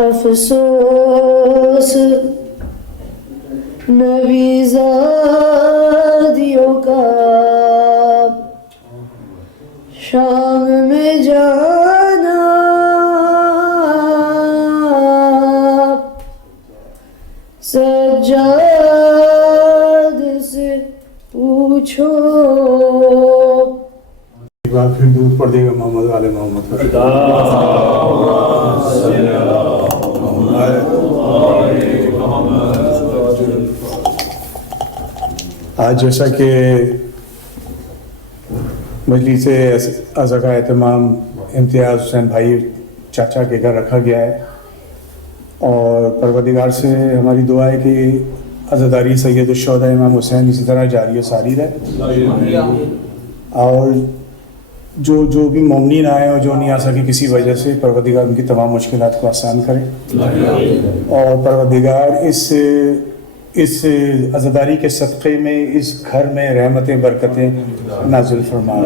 افسوس نبی زادیوں کا شام میں جانا، سجاد سے پوچھو۔ ایک بار پھر درود پڑھ دیں گے محمد والے محمد پر۔ آج جیسا کہ مجلس عزا کا اہتمام امتیاز حسین بھائی چاچا کے گھر رکھا گیا ہے، اور پروردگار سے ہماری دعا ہے کہ عزاداری سید الشہداء امام حسین اسی طرح جاری و ساری رہے، اور جو بھی مومنین آئے اور جو نہیں آ سکے کسی وجہ سے، پروردگار ان کی تمام مشکلات کو آسان کرے، اور پروردگار اس عزاداری کے صدقے میں اس گھر میں رحمتیں برکتیں نازل فرمائے،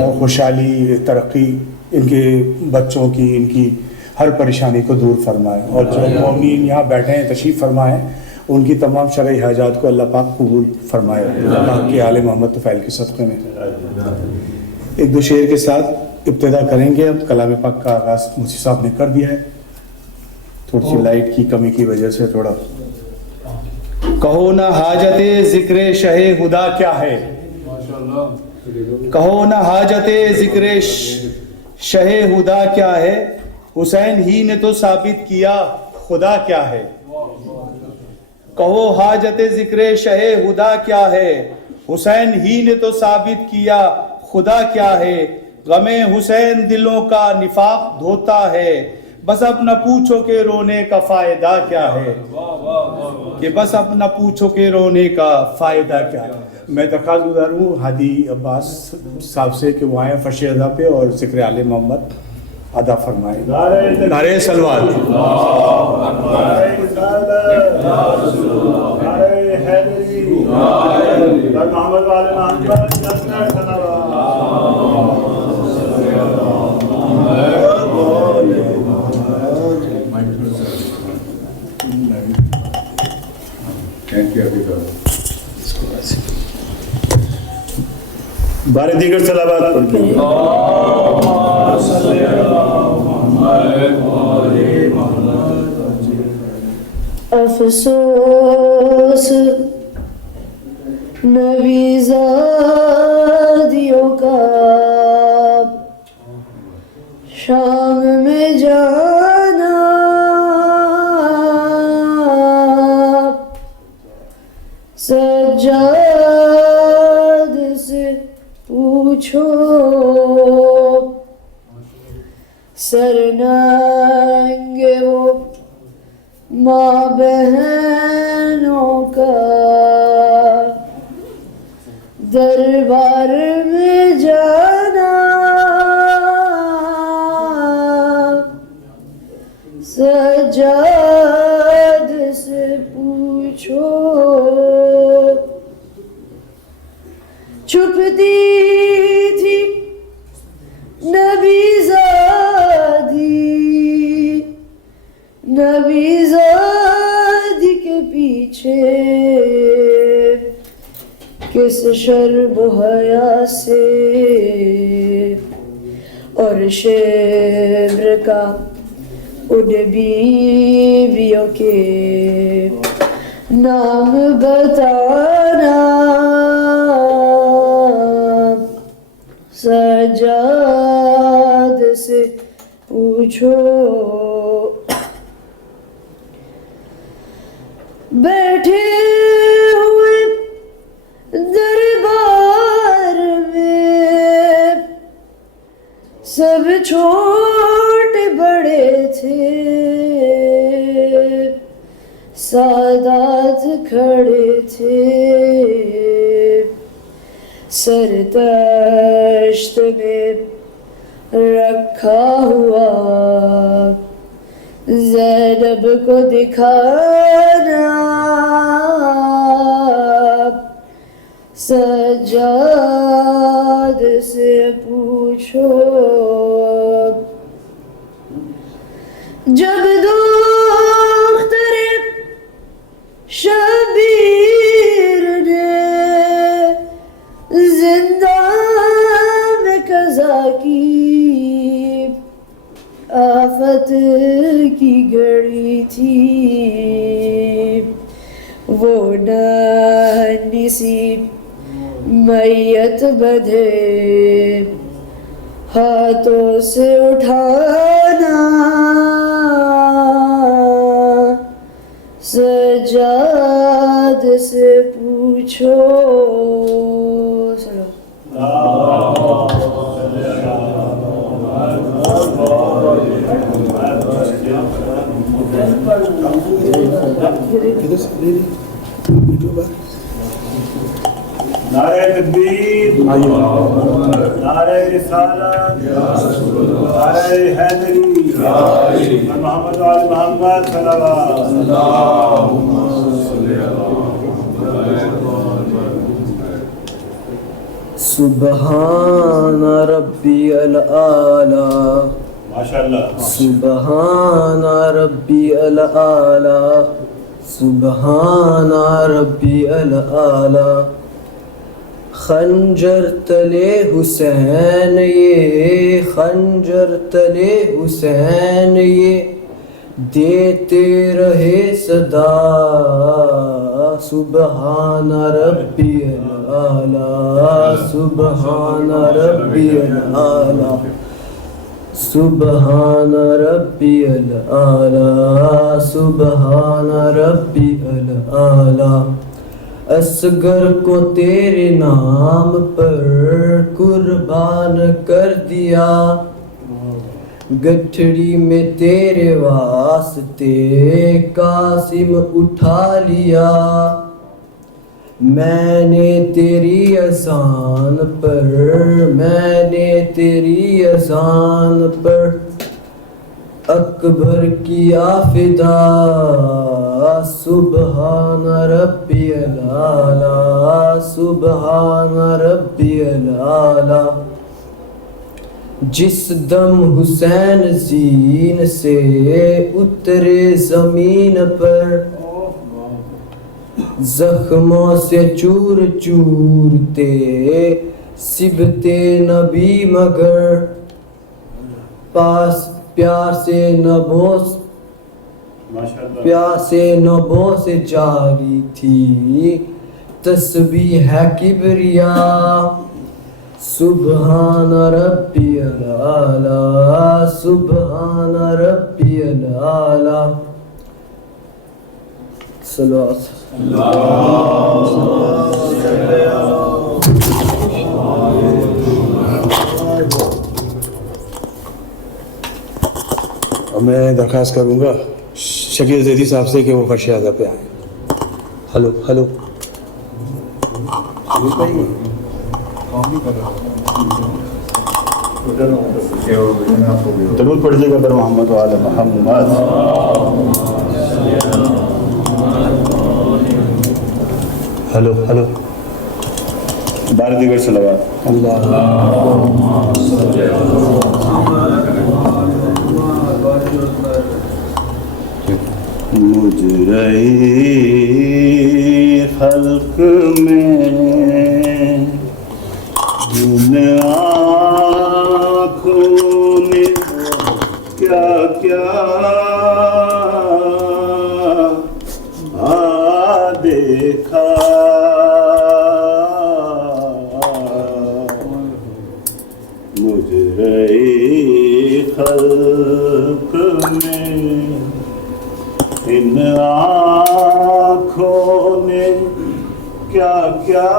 اور خوشحالی ترقی ان کے بچوں کی، ان کی ہر پریشانی کو دور فرمائے، اور جو مومنین یہاں بیٹھے ہیں تشریف فرمائے ان کی تمام شرعی حاجات کو اللہ پاک قبول فرمائے اللہ کے آل محمد طفیل کے صدقے میں۔ ایک دو شعر کے ساتھ ابتدا کریں گے۔ اب کلام پاک کا آغاز مفتی صاحب نے کر دیا ہے، تھوڑی سی لائٹ کی کمی کی وجہ سے تھوڑا۔ کہو نہ حاجت ذکر شہ خدا کیا ہے، کہو نہ حاجت ذکر شہ خدا کیا ہے، حسین ہی نے تو ثابت کیا خدا کیا ہے۔ کہو حاجت ذکر شہ خدا کیا ہے، حسین ہی نے تو ثابت کیا خدا کیا ہے۔ غم حسین دلوں کا نفاق دھوتا ہے، بس اب نہ پوچھو کہ رونے کا فائدہ کیا ہے، کہ بس اب نہ پوچھو کہ رونے کا فائدہ کیا ہے۔ میں درخواست گزار ہوں ہادی عباس صاحب سے کہ وہ آئیں فرش ادا پہ اور ذکر آل محمد ادا فرمائیں۔ نعرہ صلوات۔ بارے دیگر صلوات پڑھتے ہیں۔ افسوس نبی زادیوں کا شام میں جانا، سجاد سے پوچھو۔ سرننگے وہ ماں بہنوں کا دربار میں جانا، سجاد سے پوچھو۔ چھپتی تھی نبی زادی کے پیچھے، کس شرم و حیا سے، اور شبر کا ان بیویوں کے نام بتانا، سجاد سے پوچھو۔ بیٹھے ہوئے دربار میں سب چھوٹے بڑے تھے، سادات کھڑے تھے، سر تشت میں رکھا ہوا زینب کو دکھانا، سجاد سے پوچھو۔ جب دو کی گھڑی تھی، وہ ننھی سی میت بدھے ہاتھوں سے اٹھانا، سجاد سے پوچھو نعرہ تکبیر، نعرہ رسالت، نعرہ حیدری، محمد و آل محمد سبحان ربی العالی، ماشاءاللہ، سبحان ربی العالی، سبحان ربی العالی۔ خنجر تلے حسین یہ، خنجر تلے حسین یہ دیتے رہے صدا، سبحان ربی العالی، سبحان ربی العالی، سبحان ربی العالی، سبحان ربی العالی۔ اصغر کو تیرے نام پر قربان کر دیا، گٹھڑی میں تیرے واسطے قاسم اٹھا لیا، میں نے تیری اذان پر، میں نے تیری اذان پر اکبر کیا فدا، سبحان ربی العالی، سبحان ربی العالی۔ جس دم حسین زین سے اترے زمین پر، زخموں سے چور چور تھے سبتے نبی، مگر پیاسے نبوں سے جاری تھی تسبیح ہے کبریا، سبحان ربی العالی، سبحان ربی العالی۔ صلوات میں درخواست کروں گا شکیل زیدی صاحب سے کہ وہ فرش اعلیٰ پہ آئیں۔ ہلو ہلو، درود پڑھیے گا پر محمد و آل محمد۔ ہلو ہلو، بار دیگر صلوات۔ اللہ مجرے خلق میں جن آنکھوں نے کیا کیا دیکھا، مجرے خلق میں ان آنکھوں نے کیا کیا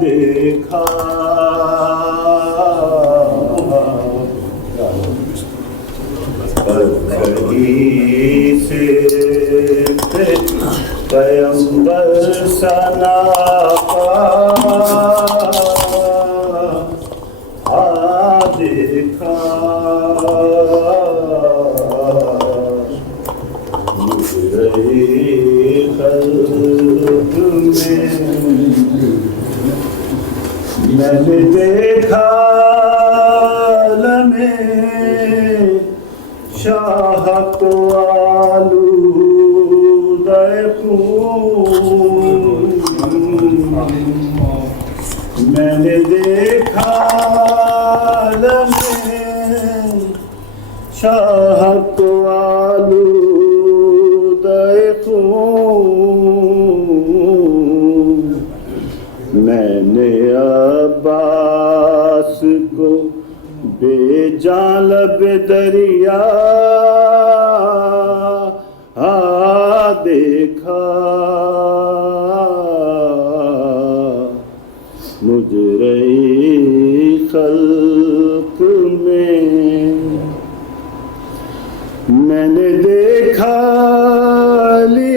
دیکھا، کہیں سے پیغمبر سنا دیکھا، مجرے خلق میں نے دیکھا لمحے شاہ کو آلودہ خون، میں نے دیکھا لمحے میں شاہ کو آلودہ خون میں نے عباس کو بے جان لب دریا دیکھا مجرئی خلق میں نے دیکھا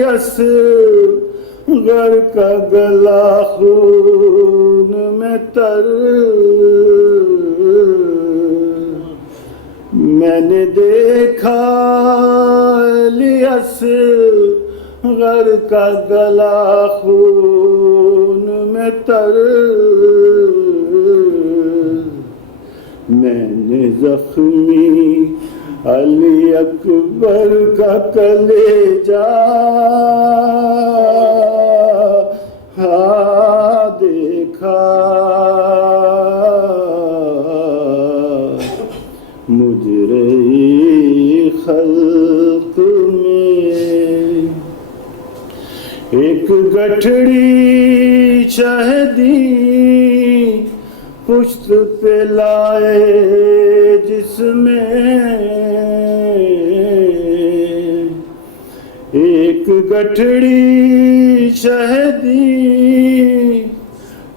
اصغر کا گلا خون میں تر میں نے دیکھا اصغر کا گلا خون میں تر میں نے زخمی علی اکبر کا کلیجہ دیکھا مجرئی خلق میں ایک گٹھڑی شہدی پشت پہ لائے جس میں ایک گٹھڑی شہدی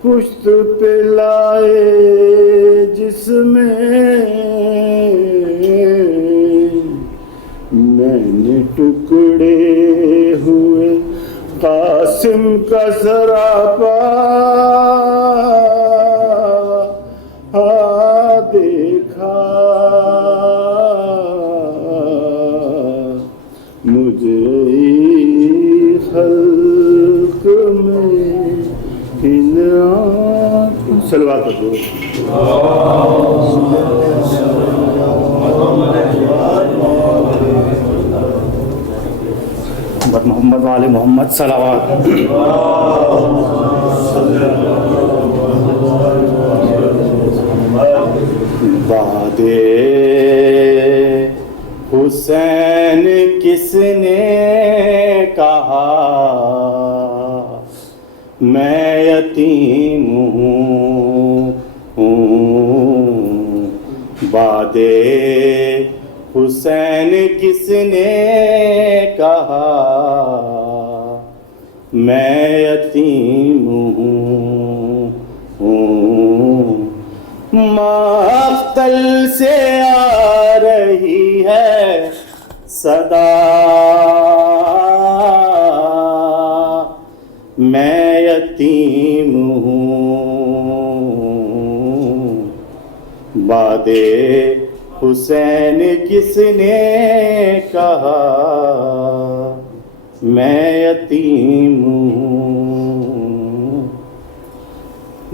پشت پہ لائے جس میں نے ٹکڑے ہوئے قاسم کا سراپا دیکھا مجرئی خلق میں صلوات پڑھو محمد وآل محمد صلوات بعد حسین کس نے کہا میں یتیم ہوں بعد حسین کس نے کہا میں یتیم ہوں مقتل سے آ رہی ہے صدا میں یتیم ہوں بعد حسین کس نے کہا میں یتیم ہوں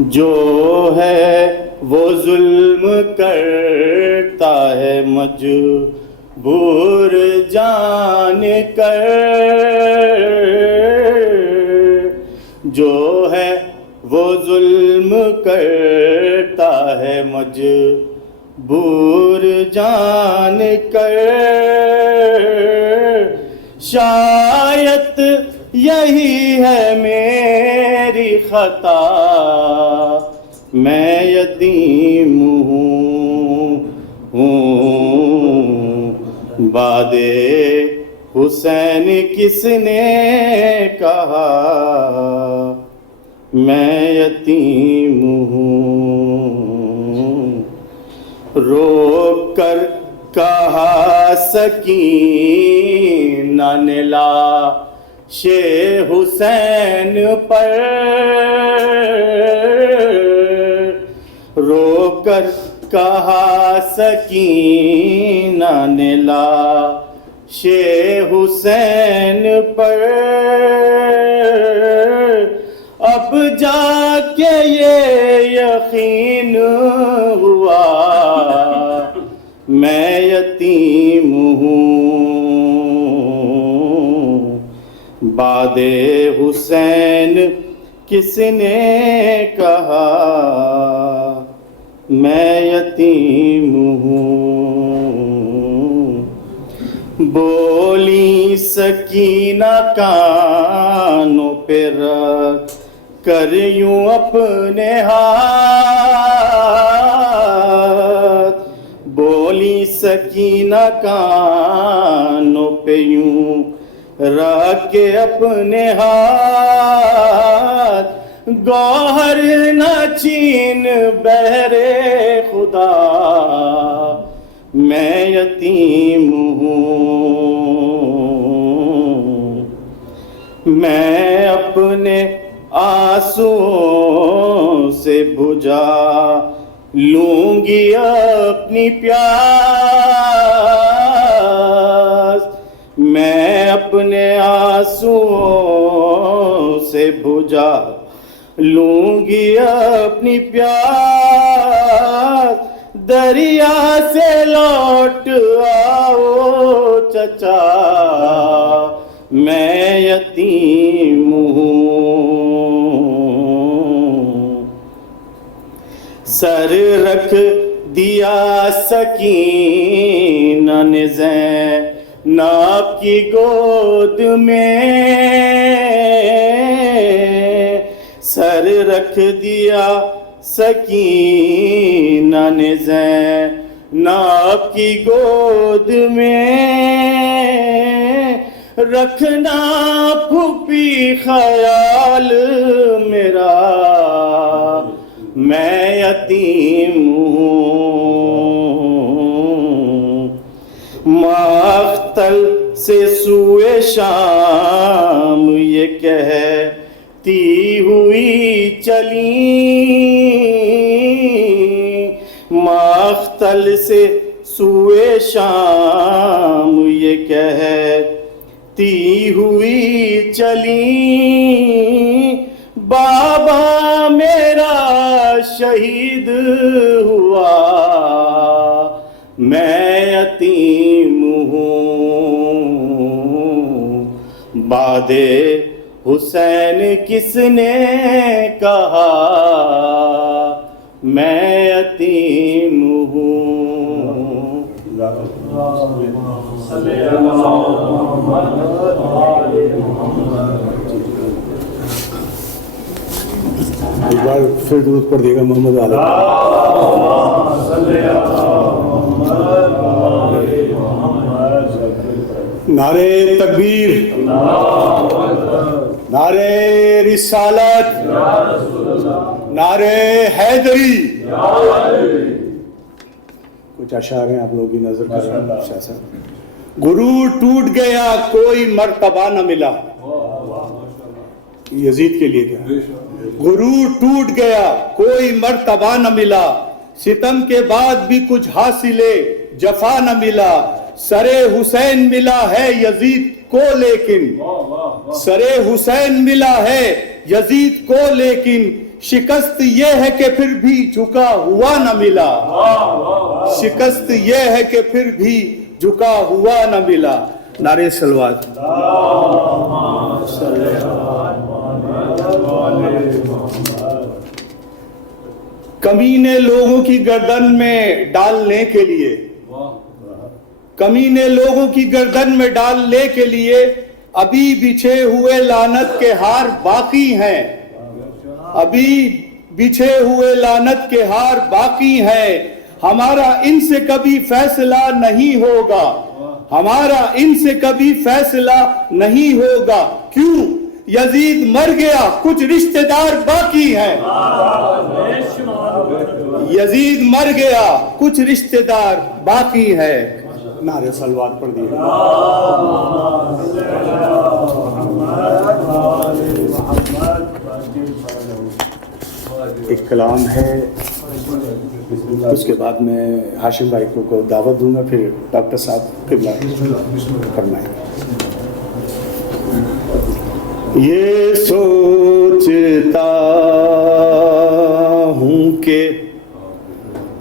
جو ہے وہ ظلم کرتا ہے مجبور جان کر جو ہے وہ ظلم کرتا ہے مجبور جان کر شاید یہی ہے میری خطا میں یتیم ہوں بعد حسین کس نے کہا میں یتیم ہوں روک کر کہا سکینہ نے لاش حسین پر رو کر کہا سکینہ نے لاش حسین پر اب جا کے یہ یقین ہوا میں یتیم ہوں بعد حسین کس نے کہا میں یتیم ہوں. بولی سکینہ کانوں پہ رکھ کر یوں اپنے ہاتھ. بولی سکینہ کانوں پہ یوں رکھ کے اپنے ہاتھ. گوہر نہ چھین بہرے خدا میں یتیم ہوں. میں اپنے آنسوؤں سے بجھا لوں گی اپنی پیاس. میں اپنے آنسوؤں سے بجھا لوں گی اپنی پیاس. دریا سے لوٹ آؤ چچا میں یتیم ہوں. سر رکھ دیا سکینہ نے زینب کی گود میں. سر رکھ دیا سکینہ نے زینب کی گود میں. رکھنا پھوپھی خیال میرا میں یتیم ہوں. مقتل سے سوئے شام یہ کہتی ہوئی چلی. مقتل سے سوئے شام یہ کہتی ہوئی چلی. بابا میرا شہید ہوا میں یتیم ہوں. باد حسین کس نے کہا میں یتیم ہوں. ایک بار پھر درود پڑھ دیے گا محمد علیہ. نعرے تکبیر، نعرے رسالت، نعرے حیدری. کچھ اشعار ہیں آپ لوگوں کی نظر کر رہے ہیں. غرور ٹوٹ گیا کوئی مرتبہ نہ ملا. یزید کے لیے کیا؟ غرور ٹوٹ گیا کوئی مرتبہ نہ ملا. ستم کے بعد بھی کچھ حاصل جفا نہ ملا. سرے حسین ملا ہے یزید کو لیکن، سرے حسین ملا ہے یزید کو لیکن، شکست یہ ہے کہ پھر بھی جھکا ہوا نہ ملا. شکست یہ ہے کہ پھر بھی جھکا ہوا نہ ملا. نعرے صلوات. کمینے لوگوں کی گردن میں ڈالنے کے لیے، کمینے لوگوں کی گردن میں ڈالنے کے لیے ابھی بچھے ہوئے لعنت کے ہار باقی ہیں. ابھی بچھے ہوئے لعنت کے ہار باقی ہیں. ہمارا ان سے کبھی فیصلہ نہیں ہوگا، ہمارا ان سے کبھی فیصلہ نہیں ہوگا. کیوں؟ یزید مر گیا کچھ رشتہ دار باقی ہیں. یزید مر گیا کچھ رشتہ دار باقی ہے. نعرے صلوات پڑھ دیے. ایک کلام ہے، اس کے بعد میں ہاشم بھائی کو دعوت دوں گا، پھر ڈاکٹر صاحب قبلہ فرمائیں. یہ سوچتا ہوں کہ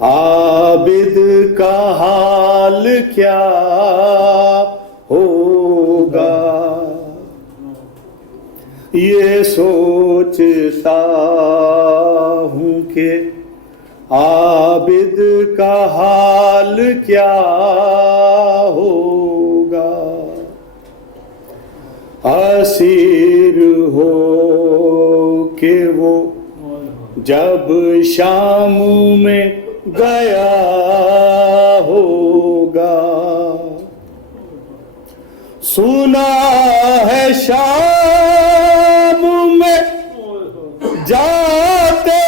عابد کا حال کیا ہوگا. یہ سوچتا ہوں کہ عابد کا حال کیا ہوگا؟ اسیر ہو کہ وہ جب شام میں گیا ہوگا. سنا ہے شام میں جاتے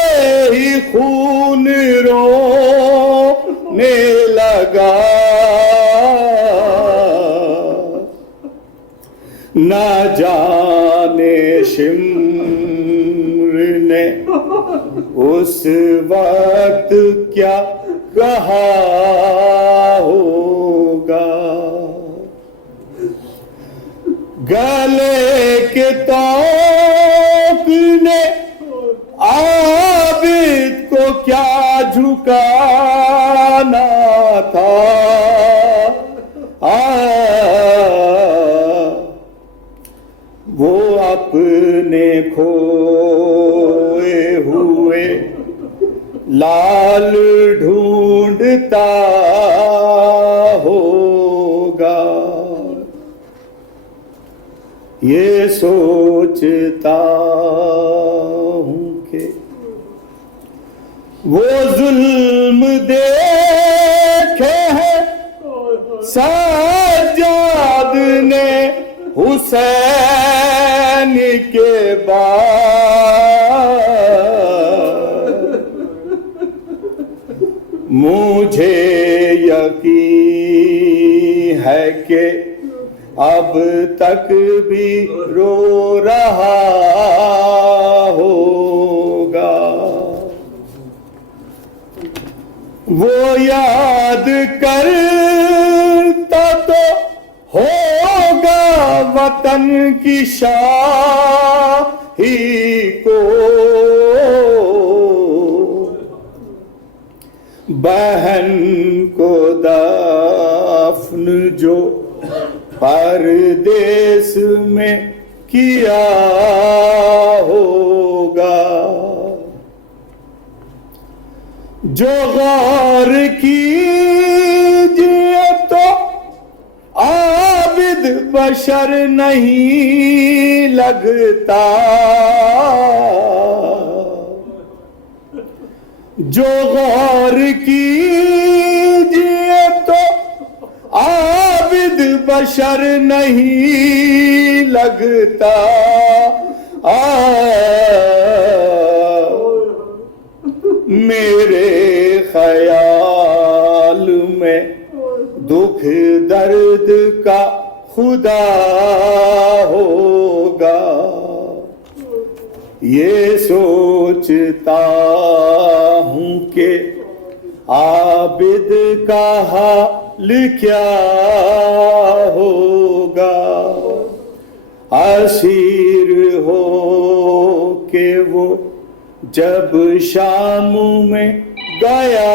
ہی خون رونے لگا. نہ جانے شمر نے اس وقت کیا کہا ہوگا. گلے کے توق نے عابد کو کیا جھکانا تھا. وہ اپنے کھوئے ہوئے لال ڈھونڈتا ہوگا. یہ سوچتا ہوں کہ وہ ظلم دیکھے ہیں سجاد نے حسین کے بعد. مجھے یقین ہے کہ اب تک بھی رو رہا ہوگا. وہ یاد کرتا تو ہوگا وطن کی شاہی کو. بہن کو دفن جو پردیس میں کیا ہوگا. جو غور کیجئے تو عابد بشر نہیں لگتا. جو غور کیجئے تو عابد بشر نہیں لگتا. میرے خیال میں دکھ درد کا خدا ہوگا. یہ سوچتا ہوں کہ عابد کا حال کیا ہوگا. اسیر ہو کہ وہ جب شام میں گیا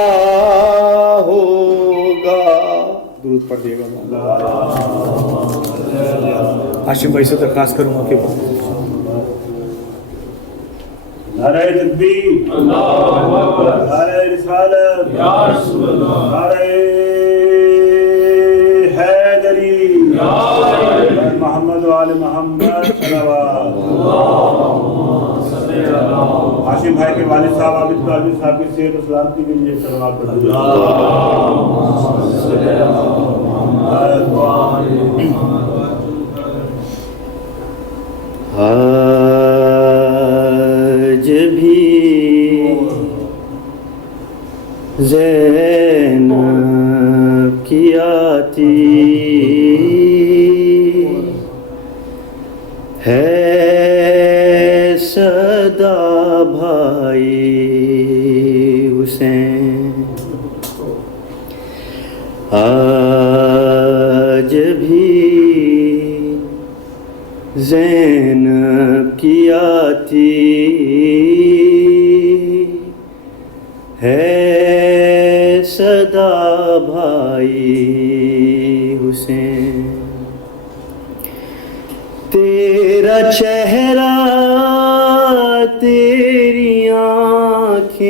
ہوگا. درود پڑھ دیے گا. ہاشم بھائی سے درخواست کروں گا کہ نعرہ تکبیر، نعرہ رسالت، نعرہ حیدری، محمد و آل محمد صلوات. ہاشم بھائی کے والد صاحب عابد قادری صاحب کی صحت و سلامتی کے لیے صلوات پڑھتے ہیں. آج بھی زینب کی آتی ہے صدا بھائی حسین. آج بھی زینب کی آتی ہے صدا بھائی حسین. تیرا چہرہ، تیری آنکھیں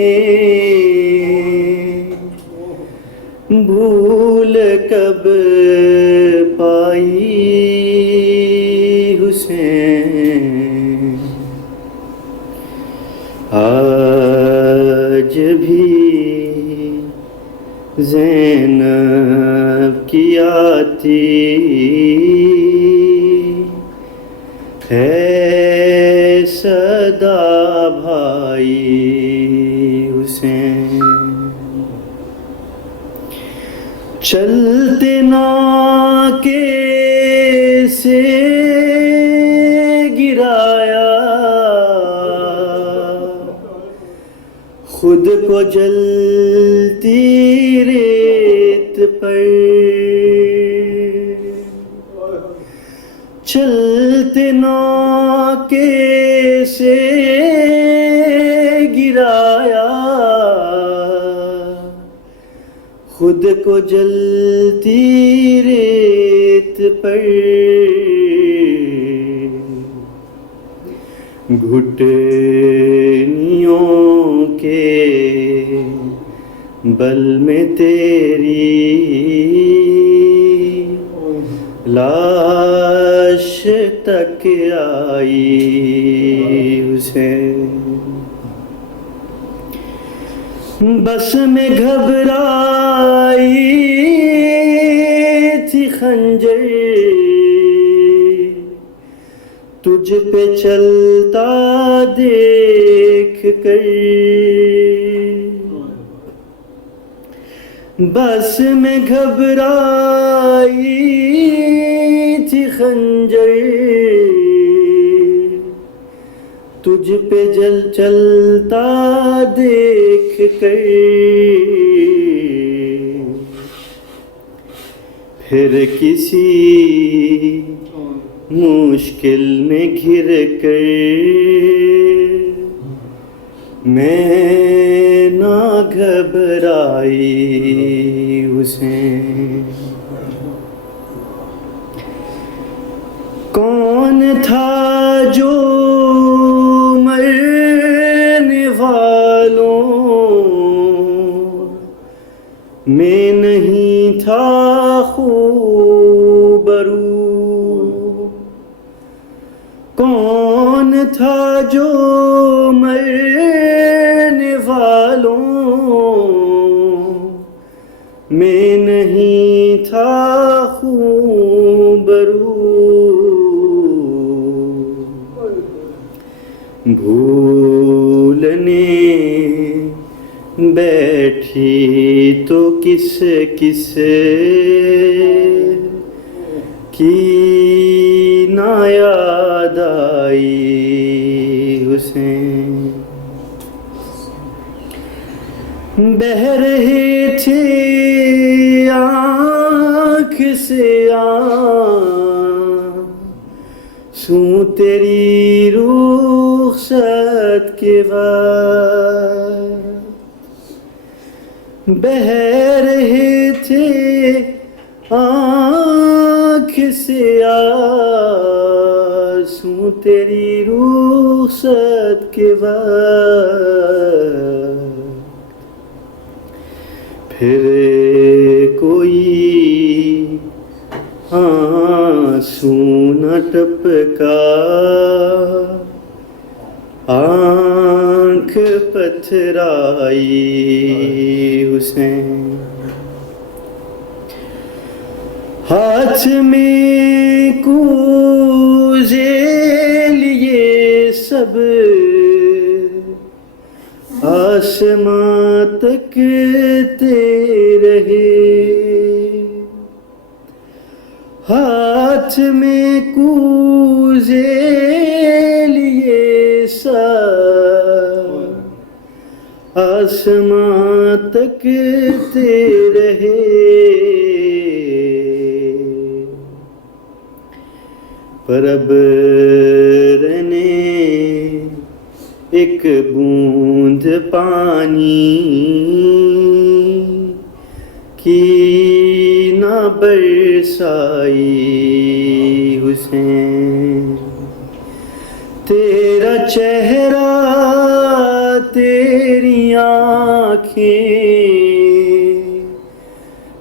بھول کب پائی حسین، آج بھی زینب کی آتی ہے صدا بھائی حسین، چلتے ناکے سے گرایا، خود کو جلتی ریت پر، چلتے ناکے سے گرایا، خود کو جلتی ریت پر، گھٹنیوں کے بل میں تیری لاش تک آئی حسین، بس میں گھبرائی تھی خنجر تجھ پہ چلتا دیکھ کر، بس میں گھبرائی تھی خنجر تجھ پہ چلتا دیکھ کر، پھر کسی مشکل میں گھر کر میں نہ گھبرائی حسین، کون تھا جو مرنے والوں میں نہیں تھا خوبرو، کون تھا جو مرنے والوں میں نہیں تھا خوبرو، بھولنے بیٹھی تو کس کس کی نہ یاد آئی حسین، بہہ رہے تھے آنکھ سے آنسو تیری رخصت کے بعد، بہہ رہے تھے آنکھ سے آنسو تیری رخصت کے بعد، پھر کوئی آنسو نہ ٹپکا، آنکھ پتھرائی حسین، ہاتھ میں کوزے لیے سب آسماں تکتے رہے، ہاتھ میں کوزے لیے سب آسماں تکتے رہے، پر اب رہنے ایک بوند پانی کی نہ برسائی حسین، تیرا چہرہ تیری آنکھیں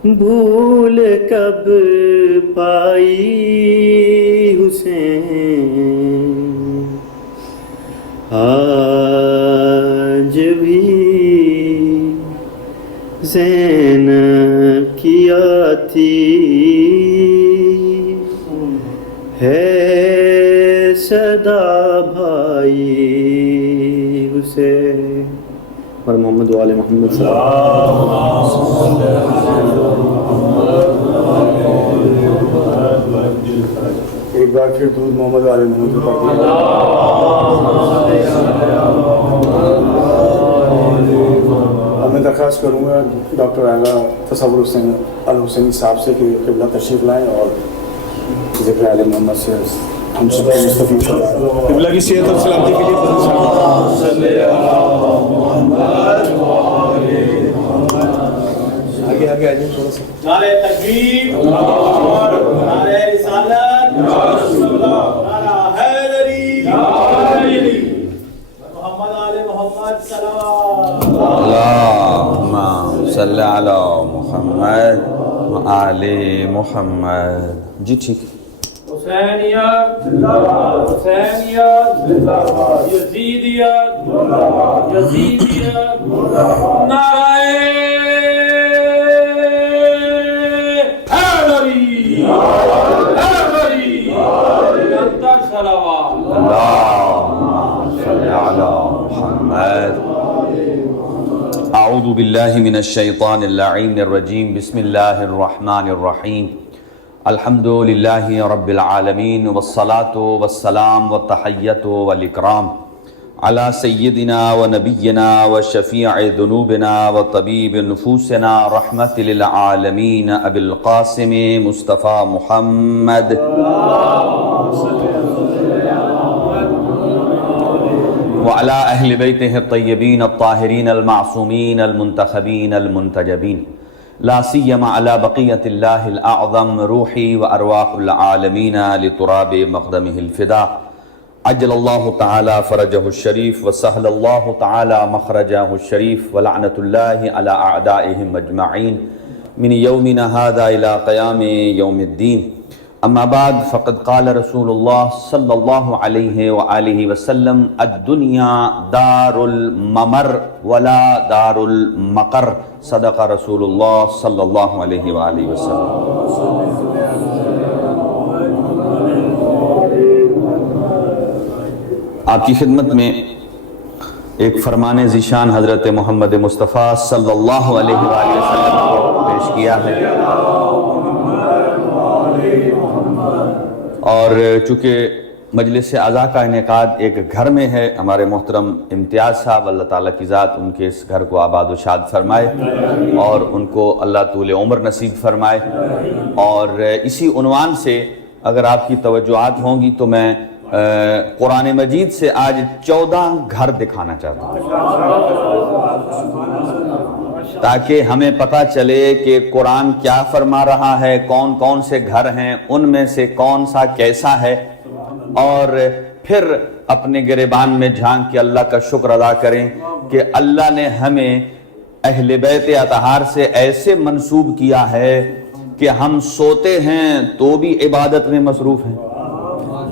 بھول کب پائی حسین، آج بھی زینب کی آتی ہے صدا بھائی حسین۔ اور محمد و آل محمد صلی اللہ ایک بار پھر درود محمد علیہ محمد اب میں درخواست کروں گا ڈاکٹر اعلیٰ تصور حسین الحسینی صاحب سے کہ قبلہ تشریف لائیں اور ذکر آل محمد سے ہم سب کو مستفید کریں۔ قبلہ کی صحت اور سلامتی کے لیے آگے آگے آ جائیں تھوڑا سا۔ نعرہ تکبیر، نعرہ رسالت، نعرہ حیدری، محمد آل محمد صلوات۔ اللہم صلی علی محمد و آل محمد۔ جی ٹھیک ہے۔ حسینیت، حسینیت، یزیدیت، یزیدیت، نعرہ اعوذ باللہ من الشیطان اللعین الرجیم، بسم اللہ الرحمن الرحیم، الحمد للہ رب العالمین، والصلاة والسلام والتحیۃ والاکرام علی سیدنا و نبینا و شفیع ذنوبنا و طبیب نفوسنا رحمت للعالمین ابی القاسم مصطفیٰ محمد وعلى أهل بيته الطيبين الطاهرين المعصومين المنتخبين المنتجبين، لا سيما على بقية الله الأعظم روحي وأرواح العالمين لتراب مقدمه الفداء، عجل الله تعالى فرجه الشريف وسهل الله تعالى مخرجه الشريف، ولعنة الله على أعدائهم أجمعين من يومنا هذا إلى قيام يوم الدين. اما بعد فقد قال رسول اللہ صلی اللہ علیہ وآلہ وسلم الدنیا دار الممر ولا دار المقر، صدق رسول اللہ صلی اللہ علیہ وآلہ وسلم۔ آپ کی خدمت میں ایک فرمان ذیشان حضرت محمد مصطفیٰ صلی اللہ علیہ وآلہ وسلم کو پیش کیا ہے، اور چونکہ مجلس اعضاء کا انعقاد ایک گھر میں ہے، ہمارے محترم امتیاز صاحب اللہ تعالیٰ کی ذات ان کے اس گھر کو آباد و شاد فرمائے اور ان کو اللہ طول عمر نصیب فرمائے، اور اسی عنوان سے اگر آپ کی توجہات ہوں گی تو میں قرآن مجید سے آج 14 گھر دکھانا چاہتا ہوں تاکہ ہمیں پتہ چلے کہ قرآن کیا فرما رہا ہے، کون کون سے گھر ہیں، ان میں سے کون سا کیسا ہے، اور پھر اپنے گریبان میں جھانک کے اللہ کا شکر ادا کریں کہ اللہ نے ہمیں اہل بیت اطہار سے ایسے منسوب کیا ہے کہ ہم سوتے ہیں تو بھی عبادت میں مصروف ہیں،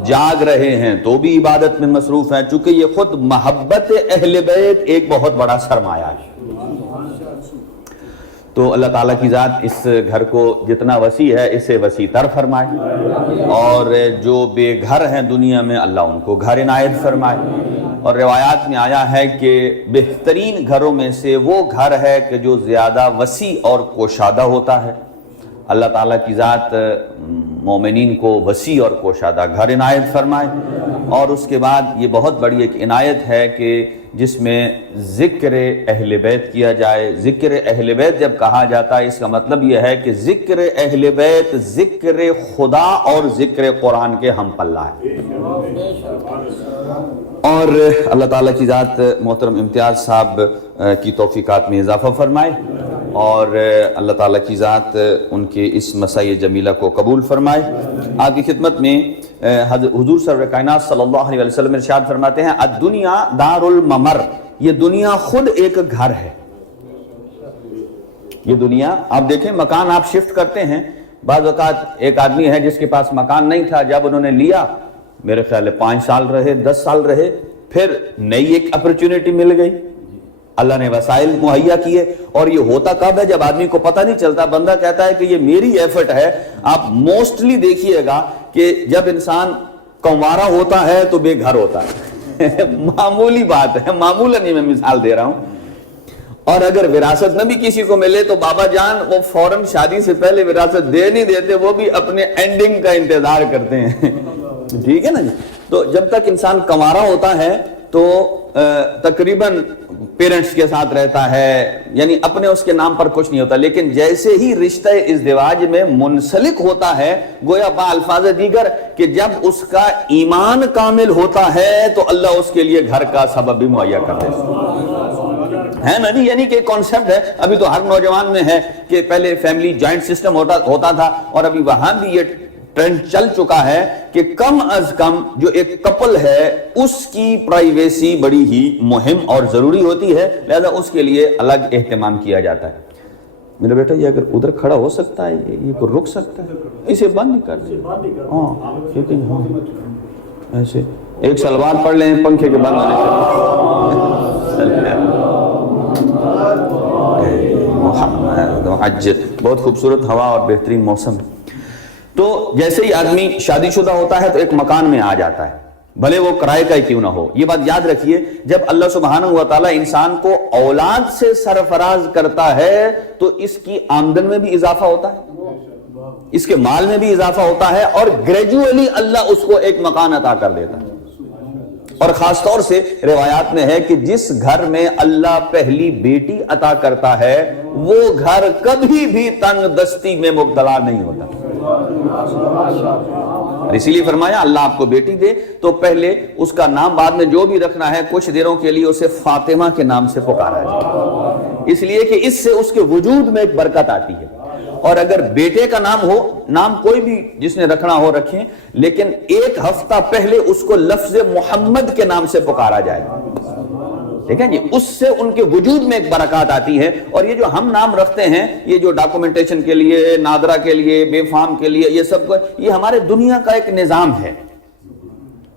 جاگ رہے ہیں تو بھی عبادت میں مصروف ہیں، چونکہ یہ خود محبت اہل بیت ایک بہت بڑا سرمایہ ہے۔ تو اللہ تعالیٰ کی ذات اس گھر کو جتنا وسیع ہے اسے وسیع تر فرمائے، اور جو بے گھر ہیں دنیا میں اللہ ان کو گھر عنایت فرمائے، اور روایات میں آیا ہے کہ بہترین گھروں میں سے وہ گھر ہے کہ جو زیادہ وسیع اور کوشادہ ہوتا ہے۔ اللہ تعالیٰ کی ذات مومنین کو وسیع اور کوشادہ گھر عنایت فرمائے، اور اس کے بعد یہ بہت بڑی ایک عنایت ہے کہ جس میں ذکر اہل بیت کیا جائے۔ ذکر اہل بیت جب کہا جاتا ہے اس کا مطلب یہ ہے کہ ذکر اہل بیت ذکر خدا اور ذکر قرآن کے ہم پلہ ہے، اور اللہ تعالیٰ کی ذات محترم امتیاز صاحب کی توفیقات میں اضافہ فرمائے، اور اللہ تعالیٰ کی ذات ان کے اس مسائی جمیلہ کو قبول فرمائے۔ آپ کی خدمت میں حضور سرور کائنات صلی اللہ علیہ وسلم ارشاد فرماتے ہیں الدنیا دار الممر، یہ دنیا خود ایک گھر ہے، یہ دنیا آپ دیکھیں مکان آپ شفٹ کرتے ہیں، بعض اوقات ایک آدمی ہے جس کے پاس مکان نہیں تھا، جب انہوں نے لیا میرے خیال ہے 5 سال رہے 10 سال رہے، پھر نئی ایک اپرچونٹی مل گئی، اللہ نے وسائل مہیا کیے. اور یہ ہوتا کب ہے؟ جب آدمی کو پتہ نہیں چلتا، بندہ کہتا ہے کہ یہ میری ایفرٹ ہے. آپ موسٹلی دیکھیے گا کہ جب انسان کنوارا ہوتا ہے تو بے گھر ہوتا ہے معمولی بات ہے، معمولاً ہی میں مثال دے رہا ہوں. اور اگر وراثت نہ بھی کسی کو ملے تو بابا جان وہ فوراً شادی سے پہلے وراثت دے نہیں دیتے، وہ بھی اپنے اینڈنگ کا انتظار کرتے ہیں ٹھیک ہے نا جی. تو جب تک انسان کنوارا ہوتا ہے تو تقریباً پیرنٹس کے ساتھ رہتا ہے، یعنی اپنے اس کے نام پر کچھ نہیں ہوتا. لیکن جیسے ہی رشتہ ازدواج میں منسلک ہوتا ہے، گویا با الفاظ دیگر کہ جب اس کا ایمان کامل ہوتا ہے تو اللہ اس کے لیے گھر کا سبب بھی مہیا کر دیتا ہے نا جی. یعنی کہ کانسیپٹ ہے، ابھی تو ہر نوجوان میں ہے کہ پہلے فیملی جوائنٹ سسٹم ہوتا تھا، اور ابھی وہاں بھی یہ ٹرینڈ چل چکا ہے کہ کم از کم جو ایک کپل ہے اس کی پرائیویسی بڑی ہی مہم اور ضروری ہوتی ہے، لہذا اس کے لیے الگ اہتمام کیا جاتا ہے. میرا بیٹا یہ اگر ادھر کھڑا ہو سکتا ہے، یہ کو رک سکتا ہے، اسے بند نہیں کر دیں. ہاں ٹھیک ہے، ہاں ایسے ایک سلوار پڑھ لیں پنکھے کے بند ہونے سے. بہت خوبصورت ہوا اور بہترین موسم. تو جیسے ہی آدمی شادی شدہ ہوتا ہے تو ایک مکان میں آ جاتا ہے، بھلے وہ کرائے کا ہی کیوں نہ ہو. یہ بات یاد رکھیے، جب اللہ سبحانہ و تعالیٰ انسان کو اولاد سے سرفراز کرتا ہے تو اس کی آمدن میں بھی اضافہ ہوتا ہے، اس کے مال میں بھی اضافہ ہوتا ہے، اور گریجولی اللہ اس کو ایک مکان عطا کر دیتا ہے. اور خاص طور سے روایات میں ہے کہ جس گھر میں اللہ پہلی بیٹی عطا کرتا ہے وہ گھر کبھی بھی تنگ دستی میں مبتلا نہیں ہوتا. اسی لیے فرمایا اللہ آپ کو بیٹی دے تو پہلے اس کا نام بعد میں جو بھی رکھنا ہے کچھ دنوں کے لیے اسے فاطمہ کے نام سے پکارا جائے، اس لیے کہ اس سے اس کے وجود میں ایک برکت آتی ہے. اور اگر بیٹے کا نام ہو، نام کوئی بھی جس نے رکھنا ہو رکھیں، لیکن 1 ہفتہ پہلے اس کو لفظ محمد کے نام سے پکارا جائے، ٹھیک ہے جی، اس سے ان کے وجود میں ایک برکات آتی ہے. اور یہ جو ہم نام رکھتے ہیں، یہ جو ڈاکومنٹیشن کے لیے، نادرہ کے لیے، بے فام کے لیے، یہ سب یہ ہمارے دنیا کا ایک نظام ہے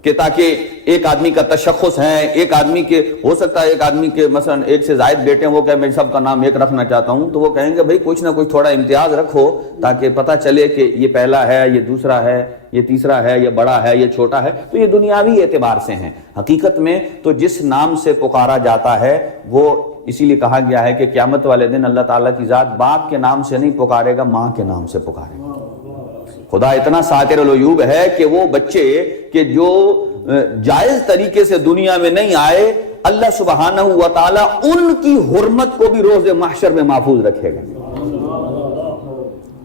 کہ تاکہ ایک آدمی کا تشخص ہے، ایک آدمی کے ہو سکتا ہے ایک آدمی کے مثلا 1 سے زائد بیٹے ہیں، وہ کہ میں سب کا نام 1 رکھنا چاہتا ہوں، تو وہ کہیں گے بھئی کچھ نہ کچھ تھوڑا امتیاز رکھو تاکہ پتہ چلے کہ یہ پہلا ہے، یہ دوسرا ہے، یہ تیسرا ہے، یہ بڑا ہے، یہ چھوٹا ہے. تو یہ دنیاوی اعتبار سے ہیں. حقیقت میں تو جس نام سے پکارا جاتا ہے وہ اسی لیے کہا گیا ہے کہ قیامت والے دن اللہ تعالیٰ کی ذات باپ کے نام سے نہیں پکارے گا، ماں کے نام سے پکارے گا. خدا اتنا ساتر العیوب ہے کہ وہ بچے کہ جو جائز طریقے سے دنیا میں نہیں آئے، اللہ سبحانہ و تعالیٰ ان کی حرمت کو بھی روز محشر میں محفوظ رکھے گا.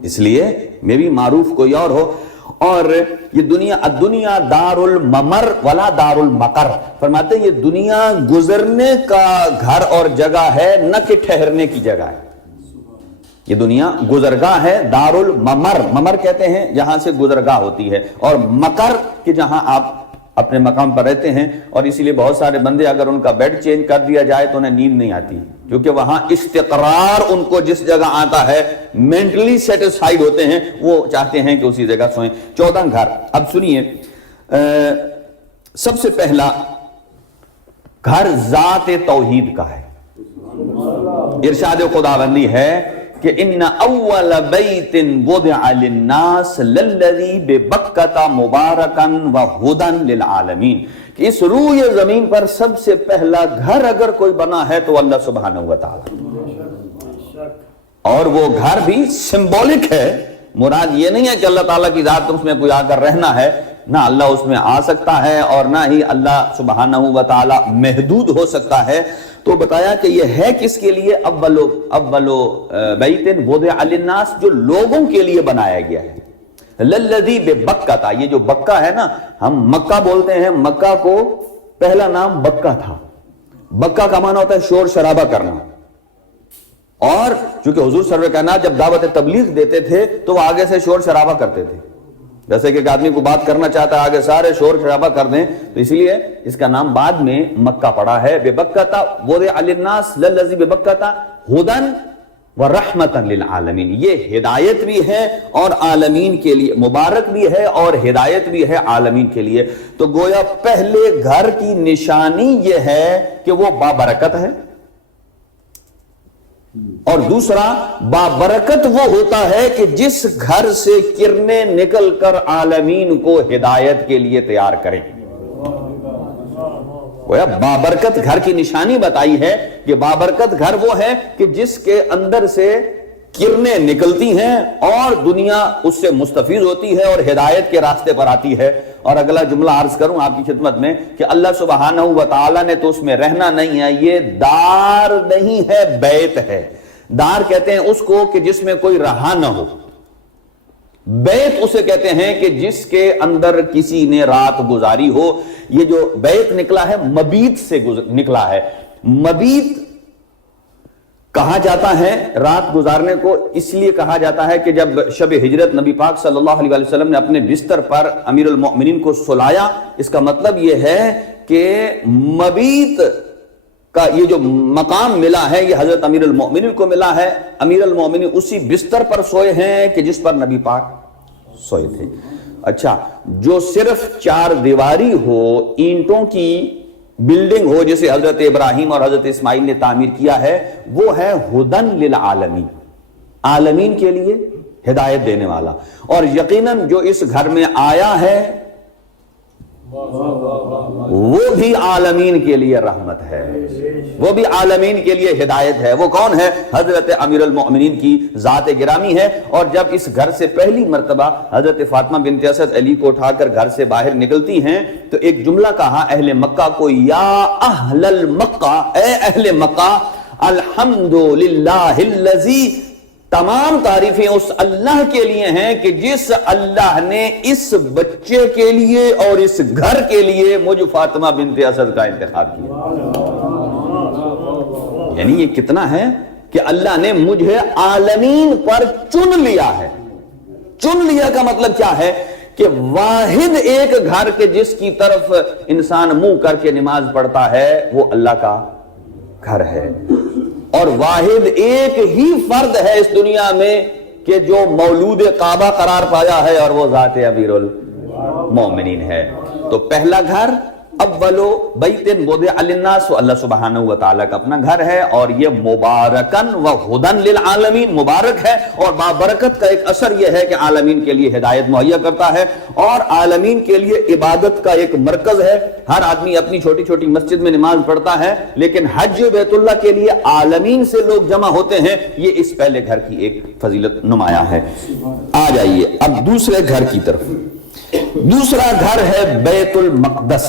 اس لیے میں بھی معروف کوئی اور ہو. اور یہ دنیا دار الممر ولا دار المقر، فرماتے ہیں یہ دنیا گزرنے کا گھر اور جگہ ہے، نہ کہ ٹھہرنے کی جگہ ہے. یہ دنیا گزرگاہ ہے، دار الممر، ممر کہتے ہیں جہاں سے گزرگاہ ہوتی ہے، اور مقر کہ جہاں آپ اپنے مقام پر رہتے ہیں. اور اسی لیے بہت سارے بندے اگر ان کا بیڈ چینج کر دیا جائے تو انہیں نیند نہیں آتی، کیونکہ وہاں استقرار ان کو جس جگہ آتا ہے مینٹلی سیٹسفائیڈ ہوتے ہیں، وہ چاہتے ہیں کہ اسی جگہ سوئیں. 14 گھر. اب سنیے، سب سے پہلا گھر ذات توحید کا ہے. ارشاد خداوندی ہے کہ ان اول بیت وضع للناس للذی ببکۃ مبارکا وہدی للعالمین، کہ اس روئے زمین پر سب سے پہلا گھر اگر کوئی بنا ہے تو اللہ سبحانہ و تعالی. اور وہ گھر بھی سمبولک ہے، مراد یہ نہیں ہے کہ اللہ تعالیٰ کی ذات اس میں کوئی آ کر رہنا ہے، نہ اللہ اس میں آ سکتا ہے اور نہ ہی اللہ سبحانہ و تعالی محدود ہو سکتا ہے. تو بتایا کہ یہ ہے کس کے لیے؟ اولو بیت وضع للناس، جو لوگوں کے لیے بنایا گیا ہے. للذی ببکۃ، یہ جو بکہ ہے نا، ہم مکہ بولتے ہیں، مکہ کو پہلا نام بکہ تھا. بکہ کا معنی ہوتا ہے شور شرابہ کرنا. اور چونکہ حضور سرور کائنات جب دعوت تبلیغ دیتے تھے تو وہ آگے سے شور شرابہ کرتے تھے، جیسے کہ ایک آدمی کو بات کرنا چاہتا ہے آگے سارے شور شرابہ کر دیں، تو اس لیے اس کا نام بعد میں مکہ پڑا ہے. ببکۃ وضع للناس للذی ببکۃ ہدی وَرَحْمَةً لِلْعَالَمِينَ، یہ ہدایت بھی ہے اور عالمین کے لیے، مبارک بھی ہے اور ہدایت بھی ہے عالمین کے لیے۔ تو گویا پہلے گھر کی نشانی یہ ہے کہ وہ بابرکت ہے، اور دوسرا بابرکت وہ ہوتا ہے کہ جس گھر سے کرنیں نکل کر عالمین کو ہدایت کے لیے تیار کریں۔ بابرکت گھر کی نشانی بتائی ہے کہ بابرکت گھر وہ ہے کہ جس کے اندر سے کرنیں نکلتی ہیں اور دنیا اس سے مستفید ہوتی ہے اور ہدایت کے راستے پر آتی ہے۔ اور اگلا جملہ عرض کروں آپ کی خدمت میں کہ اللہ سبحانہ و تعالی نے تو اس میں رہنا نہیں ہے، یہ دار نہیں ہے، بیت ہے۔ دار کہتے ہیں اس کو کہ جس میں کوئی رہا نہ ہو، بیت اسے کہتے ہیں کہ جس کے اندر کسی نے رات گزاری ہو۔ یہ جو بیت نکلا ہے مبیت سے نکلا ہے۔ مبیت کہا جاتا ہے رات گزارنے کو، اس لیے کہا جاتا ہے کہ جب شب ہجرت نبی پاک صلی اللہ علیہ وسلم نے اپنے بستر پر امیر المؤمنین کو سلایا، اس کا مطلب یہ ہے کہ مبیت کا یہ جو مقام ملا ہے یہ حضرت امیر المؤمنین کو ملا ہے۔ امیر المؤمنین اسی بستر پر سوئے ہیں کہ جس پر نبی پاک سوئے تھے۔ اچھا، جو صرف چار دیواری ہو، اینٹوں کی بلڈنگ ہو جسے حضرت ابراہیم اور حضرت اسماعیل نے تعمیر کیا ہے، وہ ہے ہدن للعالمین، عالمین کے لیے ہدایت دینے والا۔ اور یقیناً جو اس گھر میں آیا ہے وہ بھی عالمین کے لیے رحمت ہے، وہ بھی عالمین کے لیے ہدایت ہے۔ وہ کون ہے؟ حضرت امیر المؤمنین کی ذات گرامی ہے۔ اور جب اس گھر سے پہلی مرتبہ حضرت فاطمہ بنت اسد علی کو اٹھا کر گھر سے باہر نکلتی ہیں تو ایک جملہ کہا اہل مکہ کو، یا اہل المکہ، اے اہل مکہ، الحمدللہ الذی، تمام تعریفیں اس اللہ کے لیے ہیں کہ جس اللہ نے اس بچے کے لیے اور اس گھر کے لیے مجھ فاطمہ بنت اسد کا انتخاب کیا۔ یعنی یہ کتنا ہے کہ اللہ نے مجھے عالمین پر چن لیا ہے۔ چن لیا کا مطلب کیا ہے کہ واحد ایک گھر کے جس کی طرف انسان منہ کر کے نماز پڑھتا ہے وہ اللہ کا گھر ہے، اور واحد ایک ہی فرد ہے اس دنیا میں کہ جو مولود کعبہ قرار پایا ہے اور وہ ذات امیر المومنین ہے۔ تو پہلا گھر اولو بیت وضع للناس، اللہ سبحانہ و تعالیٰ کا اپنا گھر ہے، اور یہ مبارکن و ہدن للعالمین، مبارک ہے اور بابرکت کا ایک اثر یہ ہے کہ عالمین کے لیے ہدایت مہیا کرتا ہے اور عالمین کے لیے عبادت کا ایک مرکز ہے۔ ہر آدمی اپنی چھوٹی چھوٹی مسجد میں نماز پڑھتا ہے، لیکن حج بیت اللہ کے لیے عالمین سے لوگ جمع ہوتے ہیں، یہ اس پہلے گھر کی ایک فضیلت نمایاں ہے۔ آ جائیے اب دوسرے گھر کی طرف۔ دوسرا گھر ہے بیت المقدس۔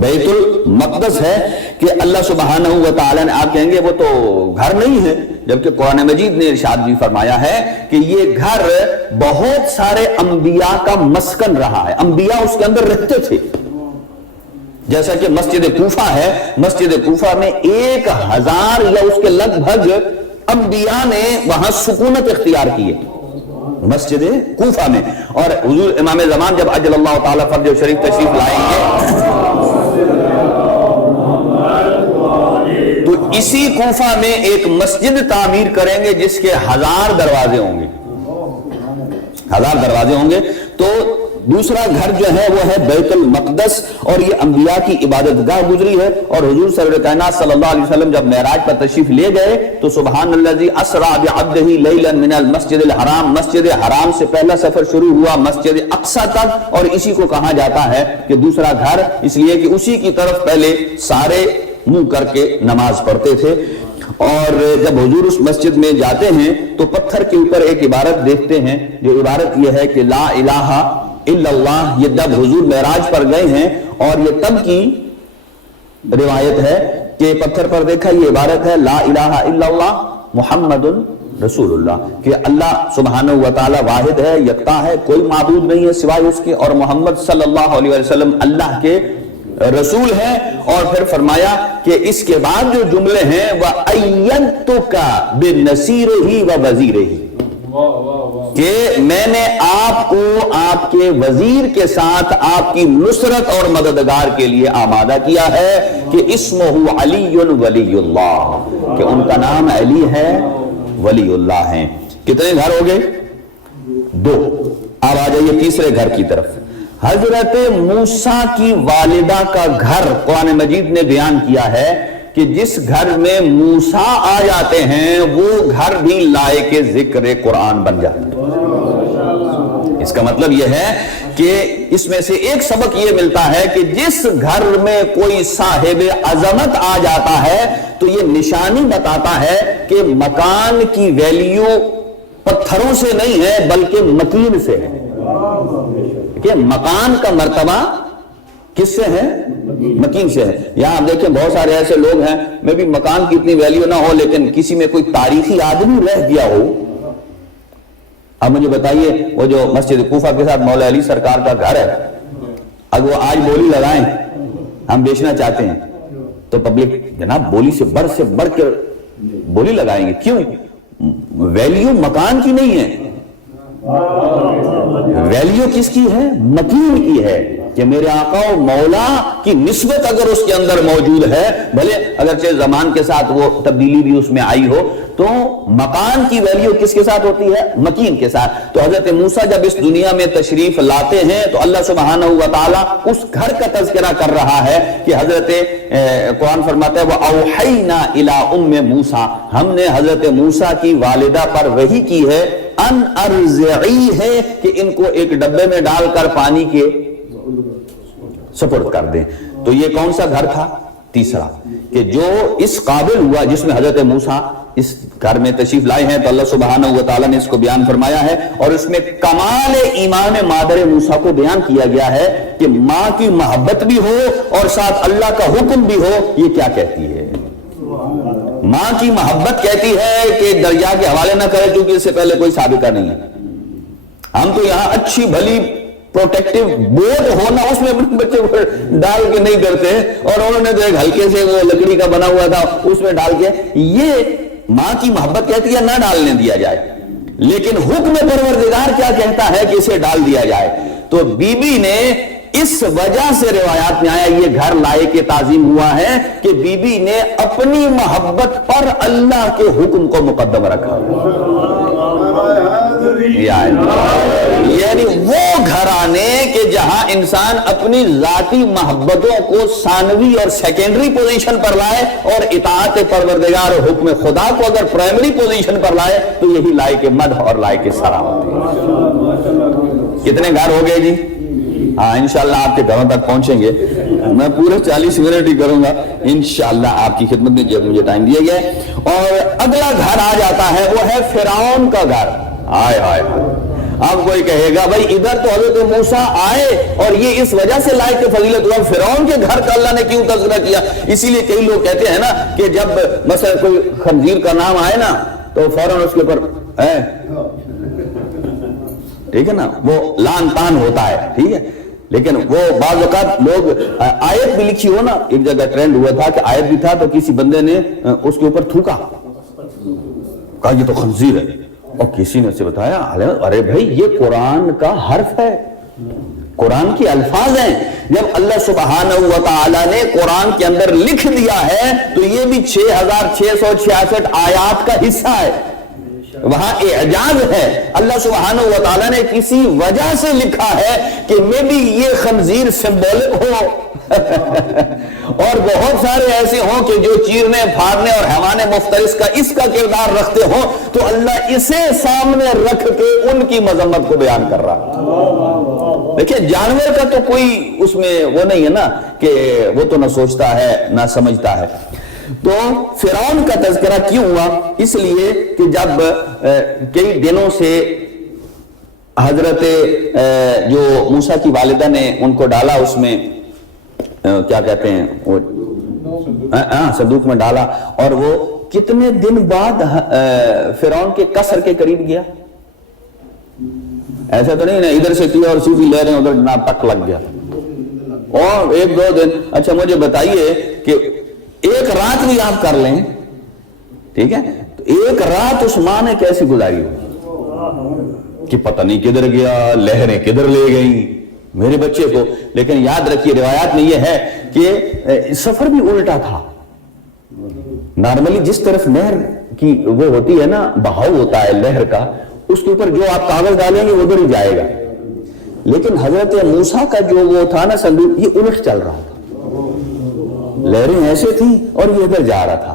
بیت المقدس ہے کہ اللہ سبحانہ و تعالیٰ نے، آپ کہیں گے وہ تو گھر نہیں ہے، جبکہ قرآن مجید نے ارشاد بھی فرمایا ہے کہ یہ گھر بہت سارے انبیاء کا مسکن رہا ہے، انبیاء اس کے اندر رہتے تھے۔ جیسا کہ مسجد کوفہ ہے، مسجد کوفہ میں 1000 یا اس کے لگ بھگ انبیاء نے وہاں سکونت اختیار کی ہے، مسجد کوفہ میں۔ اور حضور امام زمان جب عجل اللہ تعالیٰ فرج و شریف تشریف لائیں گے تو اسی کوفہ میں ایک مسجد تعمیر کریں گے جس کے 1000 دروازے ہوں گے، 1000 دروازے ہوں گے۔ تو دوسرا گھر جو ہے وہ ہے بیت المقدس، اور یہ انبیاء کی عبادت گاہ گزری ہے۔ اور حضور سرور کائنات صلی اللہ علیہ وسلم جب معراج پر تشریف لے گئے تو سبحان الذی اسری بعبدہ لیلا من المسجد الحرام، مسجد حرام سے پہلا سفر شروع ہوا مسجد اقصی تک، اور اسی کو کہا جاتا ہے کہ دوسرا گھر، اس لیے کہ اسی کی طرف پہلے سارے منہ کر کے نماز پڑھتے تھے۔ اور جب حضور اس مسجد میں جاتے ہیں تو پتھر کے اوپر ایک عبارت دیکھتے ہیں، جو عبارت یہ ہے کہ لا الہ الا اللہ۔ یہ جب حضور معراج پر گئے ہیں اور یہ تب کی روایت ہے کہ پتھر پر دیکھا، یہ عبارت ہے لا الہ الا اللہ محمد رسول اللہ، کہ اللہ سبحانہ و تعالی واحد ہے، یکتا ہے، کوئی معبود نہیں ہے سوائے اس کے، اور محمد صلی اللہ علیہ وسلم اللہ کے رسول ہیں۔ اور پھر فرمایا کہ اس کے بعد جو جملے ہیں وَأَيَّدْتُكَ بِالنَّصِيرِهِ وَوَزِيرِهِ، کہ میں نے آپ کو آپ کے وزیر کے ساتھ آپ کی نصرت اور مددگار کے لیے آمادہ کیا ہے کہ اسمہ علی ولی اللہ، کہ ان کا نام علی ہے، ولی اللہ ہیں۔ کتنے گھر ہو گئے؟ 2۔ اب آ جائیے تیسرے گھر کی طرف۔ حضرت موسیٰ کی والدہ کا گھر قرآن مجید نے بیان کیا ہے کہ جس گھر میں موسیٰ آ جاتے ہیں وہ گھر بھی لائق ذکر قرآن بن جاتا ہے۔ اس کا مطلب یہ ہے کہ اس میں سے ایک سبق یہ ملتا ہے کہ جس گھر میں کوئی صاحب عظمت آ جاتا ہے تو یہ نشانی بتاتا ہے کہ مکان کی ویلیو پتھروں سے نہیں ہے بلکہ مکین سے ہے، کہ مکان کا مرتبہ کس سے ہے؟ مکین سے ہے۔ یہاں آپ دیکھیں بہت سارے ایسے لوگ ہیں میں بھی مکان کی اتنی ویلیو نہ ہو لیکن کسی میں کوئی تاریخی آدمی رہ گیا ہو۔ اب مجھے بتائیے وہ جو مسجد کوفہ کے ساتھ مولا علی سرکار کا گھر ہے، اگر وہ آج بولی لگائیں ہم بیچنا چاہتے ہیں تو پبلک جناب بولی سے بڑھ کے بولی لگائیں گے، کیوں؟ ویلیو مکان کی نہیں ہے، ویلیو کس کی ہے؟ مکین کی ہے، کہ میرے آقا و مولا کی نسبت اگر اس کے اندر موجود ہے، بھلے اگرچہ زمان کے ساتھ وہ تبدیلی بھی اس میں آئی ہو، تو مکان کی ویلیو کس کے ساتھ ہوتی ہے؟ مکین کے ساتھ۔ تو حضرت موسیٰ جب اس دنیا میں تشریف لاتے ہیں تو اللہ سبحانہ و تعالیٰ اس گھر کا تذکرہ کر رہا ہے کہ حضرت قرآن فرماتا ہے وَأَوْحَيْنَا إِلَىٰ أُمِّ مُوسَىٰ، ہم نے حضرت موسیٰ کی والدہ پر وحی کی ہے، ان ارضعی ہے کہ ان کو ایک ڈبے میں ڈال کر پانی کے سپرد کر دیں۔ تو یہ کون سا گھر تھا؟ تیسرا، کہ جو اس قابل ہوا جس میں حضرت موسیٰ اس گھر میں تشریف لائے ہیں، تو اللہ سبحانہ و تعالیٰ نے اس کو بیان فرمایا ہے، اور اس میں کمال ایمان مادر موسیٰ کو بیان کیا گیا ہے کہ ماں کی محبت بھی ہو اور ساتھ اللہ کا حکم بھی ہو۔ یہ کیا کہتی ہے؟ ماں کی محبت کہتی ہے کہ دریا کے حوالے نہ کرے کیونکہ اس سے پہلے کوئی سابقہ نہیں ہے۔ ہم تو یہاں اچھی بھلی پروٹیکٹیو بوٹ ہونا اس میں اپنے بچے کو ڈال کے نہیں کرتے، اور انہوں نے تو ایک ہلکے سے وہ لکڑی کا بنا ہوا تھا اس میں ڈال کے، یہ ماں کی محبت کہتی ہے نہ ڈالنے دیا جائے، لیکن حکم پروردگار کیا کہتا ہے کہ اسے ڈال دیا جائے۔ تو بی بی نے اس وجہ سے روایات میں آیا یہ گھر لائق تعظیم ہوا ہے کہ بی بی نے اپنی محبت پر اللہ کے حکم کو مقدم رکھا، یعنی وہ گھرانے کہ جہاں انسان اپنی ذاتی محبتوں کو ثانوی اور سیکنڈری پوزیشن پر لائے اور اطاعت پروردگار اور حکم خدا کو اگر پرائمری پوزیشن پر لائے تو یہی لائق مدح اور لائق سلام ہے۔ کتنے گھر ہو گئے جی؟ ہاں انشاءاللہ آپ کے گھروں تک پہنچیں گے، میں پورے 40 منٹ ہی کروں گا انشاءاللہ آپ کی خدمت میں جب مجھے ٹائم دیا گیا ہے۔ اور اگلا گھر آ جاتا ہے وہ ہے فرعون کا گھر۔ آئے آئے اب کوئی کہے گا بھائی ادھر تو حضرت موسیٰ آئے اور یہ اس وجہ سے لائق فضیلت ہوا، فرعون کے گھر کا اللہ نے کیوں تذکرہ کیا؟ اسی لیے کئی لوگ کہتے ہیں نا کہ جب مثلا کوئی خنزیر کا نام آئے نا تو فوراً اس کے اوپر ٹھیک ہے نا وہ لان تان ہوتا ہے، ٹھیک ہے، لیکن وہ بعض اوقات لوگ آیت بھی لکھی ہو نا، ایک جگہ ٹرینڈ ہوا تھا کہ آیت بھی تھا تو کسی بندے نے اس کے اوپر تھوکا، کہا یہ تو خنزیر ہے، اور کسی نے اسے بتایا ارے بھائی یہ قرآن کا حرف ہے، قرآن کی الفاظ ہیں، جب اللہ سبحانہ و تعالی نے قرآن کے اندر لکھ دیا ہے تو یہ بھی 6666 آیات کا حصہ ہے، وہاں اعجاز ہے، اللہ سبحانہ و تعالیٰ نے کسی وجہ سے لکھا ہے کہ میں بھی یہ خنزیر سمبولک ہو اور بہت سارے ایسے ہوں کہ جو چیرنے پھاڑنے اور حیوان مفترس کا اس کا کردار رکھتے ہوں، تو اللہ اسے سامنے رکھ کے ان کی مذمت کو بیان کر رہا۔ دیکھیں جانور کا تو کوئی اس میں وہ نہیں ہے نا کہ وہ تو نہ سوچتا ہے نہ سمجھتا ہے۔ تو فرعون کا تذکرہ کیوں ہوا؟ اس لیے کہ جب کئی دنوں سے حضرت جو موسیٰ کی والدہ نے ان کو ڈالا اس میں کیا کہتے ہیں صندوق میں ڈالا، اور وہ کتنے دن بعد فرعون کے قصر کے قریب گیا؟ ایسا تو نہیں نا ادھر سے کیا اور سیدھی لے رہے ہیں ادھر جناب تک لگ گیا، اور 1-2 دن۔ اچھا مجھے بتائیے کہ ایک رات بھی آپ کر لیں، ٹھیک ہے، تو ایک رات اس ماں نے کیسی گزاری ہو؟ کہ پتہ نہیں کدھر گیا، لہریں کدھر لے گئیں میرے بچے کو. لیکن یاد رکھیے روایات میں یہ ہے کہ سفر بھی الٹا تھا. نارملی جس طرف نہر کی وہ ہوتی ہے نا، بہاؤ ہوتا ہے لہر کا، اس کے اوپر جو آپ کاغذ ڈالیں گے ادھر ہی جائے گا. لیکن حضرت موسیٰ کا جو وہ تھا نا صندوق، یہ الٹ چل رہا تھا، لہریں ایسے تھیں اور یہ ادھر جا رہا تھا.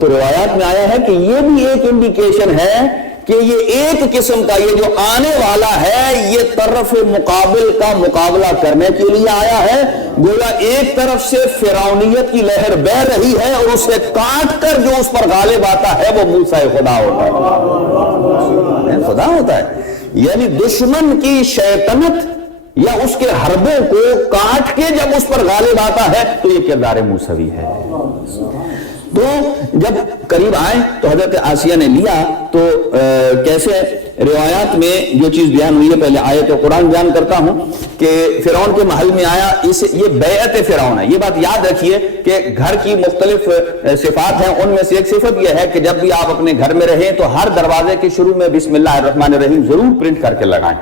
تو روایات میں آیا ہے کہ یہ بھی ایک انڈیکیشن ہے کہ یہ ایک قسم کا یہ جو آنے والا ہے یہ طرف مقابل کا مقابلہ کرنے کے لیے آیا ہے. گویا ایک طرف سے فرعونیت کی لہر بہ رہی ہے اور اسے کاٹ کر جو اس پر غالب آتا ہے وہ موسیٰ خدا ہوتا ہے، خدا ہوتا ہے. یعنی دشمن کی شیطنت یا اس کے حربوں کو کاٹ کے جب اس پر غالب آتا ہے تو یہ کردار موسوی ہے. تو جب قریب آئے تو حضرت آسیہ نے لیا تو کیسے روایات میں جو چیز بیان ہوئی ہے، پہلے آیت قرآن بیان کرتا ہوں کہ فرعون کے محل میں آیا. یہ بیعت فرعون ہے. یہ بات یاد رکھیے کہ گھر کی مختلف صفات ہیں، ان میں سے ایک صفت یہ ہے کہ جب بھی آپ اپنے گھر میں رہیں تو ہر دروازے کے شروع میں بسم اللہ الرحمن الرحیم ضرور پرنٹ کر کے لگائیں.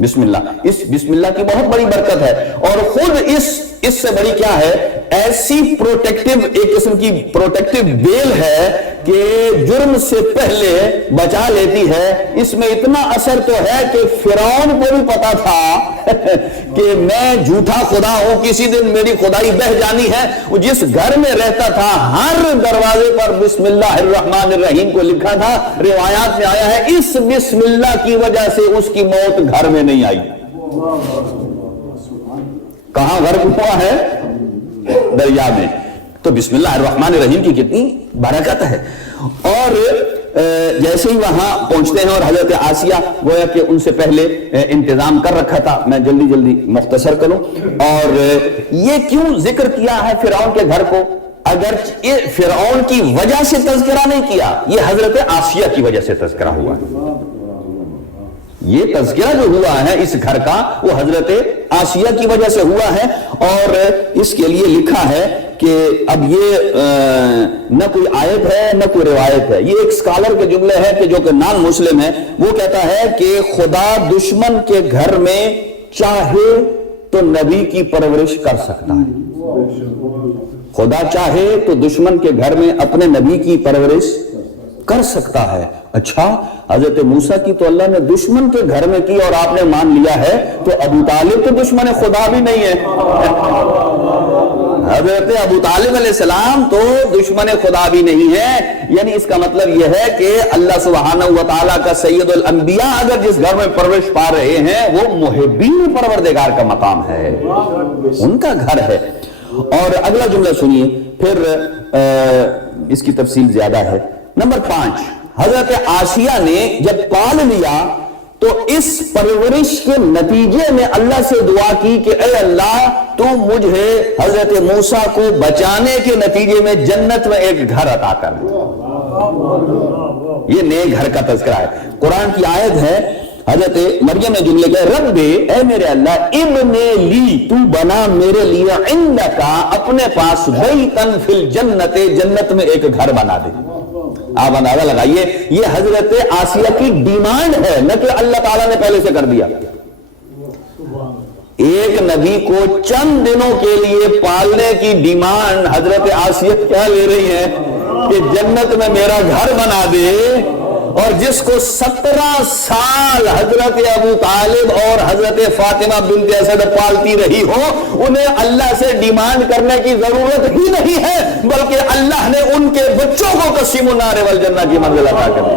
بسم اللہ، اس بسم اللہ کی بہت بڑی برکت ہے. اور خود اس سے بڑی کیا ہے، ایسی پروٹیکٹیو، ایک قسم کی پروٹیکٹیو بیل ہے کہ جرم سے پہلے بچا لیتی ہے. اس میں اتنا اثر تو ہے کہ فرعون کو بھی پتا تھا کہ میں جھوٹا خدا ہوں، کسی دن میری خدائی بہ جانی ہے. جس گھر میں رہتا تھا ہر دروازے پر بسم اللہ الرحمن الرحیم کو لکھا تھا. روایات میں آیا ہے اس بسم اللہ کی وجہ سے اس کی موت گھر میں نہیں آئی. کہاں غرق ہوا ہے؟ دریا میں. تو بسم اللہ الرحمن الرحیم کی کتنی برکت ہے. اور جیسے ہی وہاں پہنچتے ہیں اور حضرت آسیہ گویا کہ ان سے پہلے انتظام کر رکھا تھا. میں جلدی مختصر کروں. اور یہ کیوں ذکر کیا ہے فرعون کے گھر کو؟ اگر فرعون کی وجہ سے تذکرہ نہیں کیا، یہ حضرت آسیہ کی وجہ سے تذکرہ ہوا ہے. یہ تذکرہ جو ہوا ہے اس گھر کا وہ حضرت آسیہ کی وجہ سے ہوا ہے. اور اس کے لیے لکھا ہے کہ اب یہ نہ کوئی آیت ہے نہ کوئی روایت ہے. یہ ایک اسکالر کے جملے ہے کہ جو کہ نان مسلم ہے. وہ کہتا ہے کہ خدا دشمن کے گھر میں چاہے تو نبی کی پرورش کر سکتا ہے. خدا چاہے تو دشمن کے گھر میں اپنے نبی کی پرورش کر سکتا ہے. اچھا، حضرت موسیٰ کی تو اللہ نے دشمن کے گھر میں کی اور آپ نے مان لیا ہے، تو ابو طالب تو دشمن خدا بھی نہیں ہے. حضرت ابو طالب علیہ السلام تو دشمن خدا بھی نہیں ہے. یعنی اس کا مطلب یہ ہے کہ اللہ سبحانہ و تعالیٰ کا سید الانبیاء اگر جس گھر میں پرورش پا رہے ہیں وہ محبین پروردگار کا مقام ہے، ان کا گھر ہے. اور اگلا جملہ سنیے، پھر اس کی تفصیل زیادہ ہے. نمبر 5، حضرت آسیہ نے جب پال لیا تو اس پرورش کے نتیجے میں اللہ سے دعا کی کہ اے اللہ تو مجھے حضرت موسیٰ کو بچانے کے نتیجے میں جنت میں ایک گھر عطا کر دے. یہ نئے گھر کا تذکرہ ہے. قرآن کی آیت ہے، حضرت مریم نے جملے کہ رب اے میرے اللہ ابن لی تو بنا میرے لیے عندکا اپنے پاس بیتن فی الجنت، جنت میں ایک گھر بنا دے. آپ اندازہ لگائیے یہ حضرت آسیہ کی ڈیمانڈ ہے، نہ کہ اللہ تعالیٰ نے پہلے سے کر دیا. ایک نبی کو چند دنوں کے لیے پالنے کی ڈیمانڈ حضرت آسیہ کیا لے رہی ہے کہ جنت میں میرا گھر بنا دے. اور جس کو 17 سال حضرت ابو طالب اور حضرت فاطمہ بنت اسد پالتی رہی ہو، انہیں اللہ سے ڈیمانڈ کرنے کی ضرورت ہی نہیں ہے، بلکہ اللہ نے ان کے بچوں کو قسیم النار والجنہ کی منزل عطا کر دی.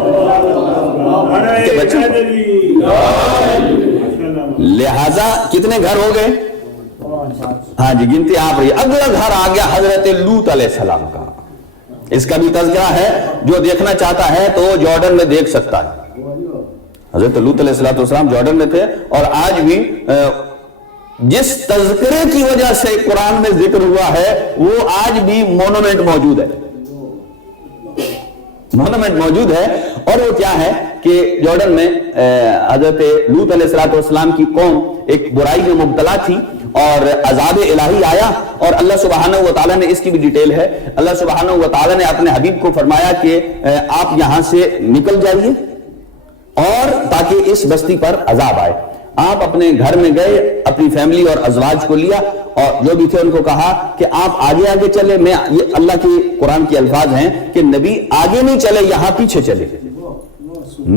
لہذا کتنے گھر ہو گئے؟ ہاں جی، گنتی آپ رہی. اگلا گھر آ گیا حضرت لوط علیہ السلام کا. اس کا بھی تذکرہ ہے، جو دیکھنا چاہتا ہے تو جارڈن میں دیکھ سکتا ہے. حضرت لوط علیہ السلام جارڈن میں تھے، اور آج بھی جس تذکرے کی وجہ سے قرآن میں ذکر ہوا ہے وہ آج بھی مونومنٹ موجود ہے. اور وہ کیا ہے کہ جارڈن میں حضرت لوط علیہ السلام کی قوم ایک برائی میں مبتلا تھی اور عذاب الہی آیا، اور اللہ سبحانہ و تعالیٰ نے، اس کی بھی ڈیٹیل ہے، اللہ سبحانہ و تعالیٰ نے اپنے حبیب کو فرمایا کہ آپ یہاں سے نکل جائیے اور تاکہ اس بستی پر عذاب آئے. آپ اپنے گھر میں گئے, اپنی فیملی اور ازواج کو لیا اور جو بھی تھے ان کو کہا کہ آپ آگے آگے چلے. میں یہ اللہ کی قرآن کے الفاظ ہیں کہ نبی آگے نہیں چلے, یہاں پیچھے چلے.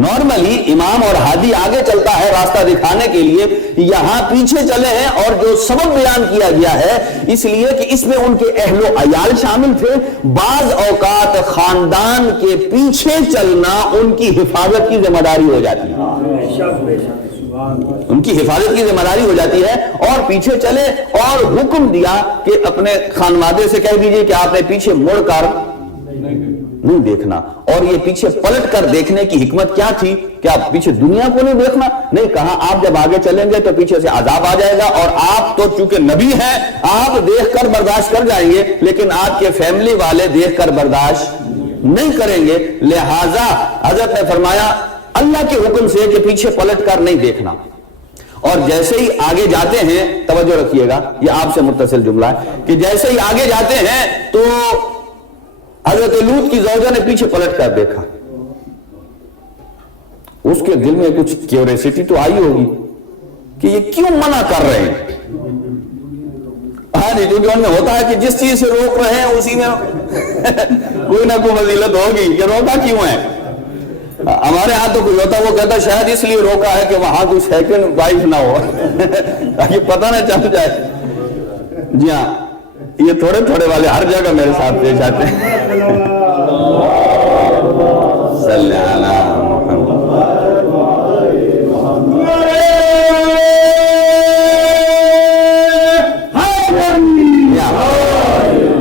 نارملی امام اور ہادی آگے چلتا ہے راستہ دکھانے کے لیے, یہاں پیچھے چلے ہیں. اور جو سبب بیان کیا گیا ہے اس لیے کہ اس میں ان کے اہل و عیال شامل تھے. بعض اوقات خاندان کے پیچھے چلنا ان کی حفاظت کی ذمہ داری ہو جاتی ہے, ان کی حفاظت کی ذمہ داری ہو جاتی ہے. اور پیچھے چلے اور حکم دیا کہ اپنے خانوادے سے کہہ دیجئے کہ آپ نے پیچھے مڑ کر نہیں دیکھنا. اور یہ پیچھے پلٹ کر دیکھنے کی حکمت کیا تھی کہ آپ پیچھے دنیا کو نہیں دیکھنا, نہیں کہا آپ جب آگے چلیں گے تو پیچھے سے عذاب آ جائے گا اور آپ تو چونکہ نبی ہیں آپ دیکھ کر برداشت کر جائیں گے, لیکن آپ کے فیملی والے دیکھ کر برداشت نہیں کریں گے. لہذا حضرت نے فرمایا اللہ کے حکم سے کہ پیچھے پلٹ کر نہیں دیکھنا. اور جیسے ہی آگے جاتے ہیں, توجہ رکھیے گا یہ آپ سے متصل جملہ ہے, کہ جیسے ہی آگے جاتے ہیں تو حضرت لوط کی زوجہ نے پیچھے پلٹ کر دیکھا. اس کے دل میں کچھ کیوریسٹی تو آئی ہوگی کہ یہ کیوں منع کر رہے ہیں. ہاں جی, کیونکہ ان میں ہوتا ہے کہ جس چیز سے روک رہے ہیں اسی میں کوئی نہ کوئی فضیلت ہوگی, یہ روکا کیوں ہے. ہمارے ہاں تو کوئی ہوتا وہ کہتا شاید اس لیے روکا ہے کہ وہاں کوئی سیکنڈ وائف نہ ہو تاکہ پتہ نہ چل جائے. جی ہاں, یہ تھوڑے تھوڑے والے ہر جگہ میرے ساتھ پیش آتے ہیں. صلی اللہ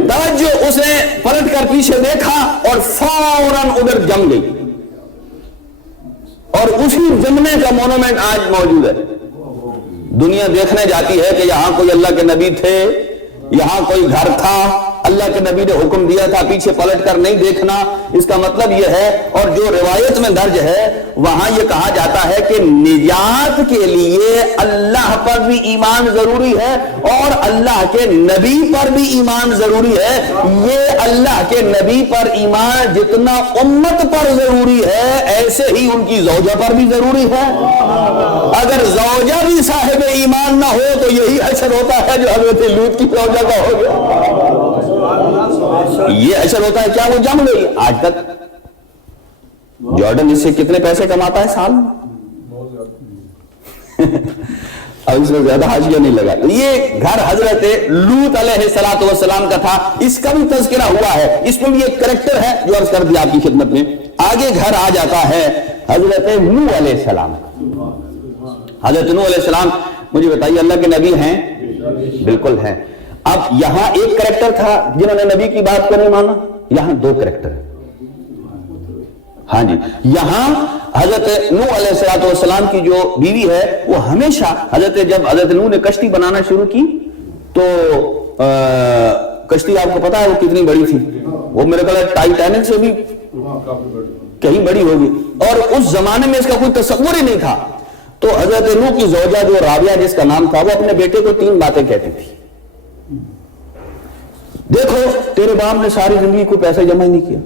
توجہ, اس نے پلٹ کر پیچھے دیکھا اور فوراً ادھر جم گئی. اور اسی جمنے کا مونومنٹ آج موجود ہے. دنیا دیکھنے جاتی ہے کہ یہاں کوئی اللہ کے نبی تھے, یہاں کوئی گھر تھا, اللہ کے نبی نے حکم دیا تھا پیچھے پلٹ کر نہیں دیکھنا. اس کا مطلب یہ ہے, اور جو روایت میں درج ہے وہاں یہ کہا جاتا ہے کہ نجات کے لیے اللہ پر بھی ایمان ضروری ہے اور اللہ کے نبی پر بھی ایمان ضروری ہے. یہ اللہ کے نبی پر ایمان جتنا امت پر ضروری ہے ایسے ہی ان کی زوجہ پر بھی ضروری ہے. اگر زوجہ بھی صاحب ایمان نہ ہو تو یہی حشر ہوتا ہے جو حضرت لوط کی زوجہ کا ہو گیا. یہ حشر ہوتا ہے کیا وہ جم گئی. آج تک جارڈن اس سے کتنے پیسے کماتا ہے سال میں, اب اس میں زیادہ حاشیہ نہیں لگا. یہ گھر حضرت لوط علیہ السلام کا تھا, اس کا بھی تذکرہ ہوا ہے. اس میں بھی ایک کریکٹر ہے جو عرض کر دیا آپ کی خدمت میں. آگے گھر آ جاتا ہے حضرت نوح علیہ السلام. حضرت نوح علیہ السلام مجھے بتائیے اللہ کے نبی ہیں؟ بالکل ہیں. اب یہاں ایک کریکٹر تھا جنہوں نے نبی کی بات کو نہیں مانا, یہاں دو کریکٹر ہیں. ہاں جی, یہاں حضرت نوح علیہ السلام کی جو بیوی ہے وہ ہمیشہ جب حضرت نوح نے کشتی بنانا شروع کی تو کشتی آپ کو پتا ہے وہ کتنی بڑی تھی, وہ میرے خیال ٹائٹینک سے بھی کہیں بڑی ہوگی, اور اس زمانے میں اس کا کوئی تصور ہی نہیں تھا. تو حضرت نوح کی زوجہ جو راویہ جس کا نام تھا وہ اپنے بیٹے کو 3 باتیں کہتی تھی. دیکھو تیرے باپ نے ساری زندگی کوئی پیسہ جمع ہی نہیں کیا,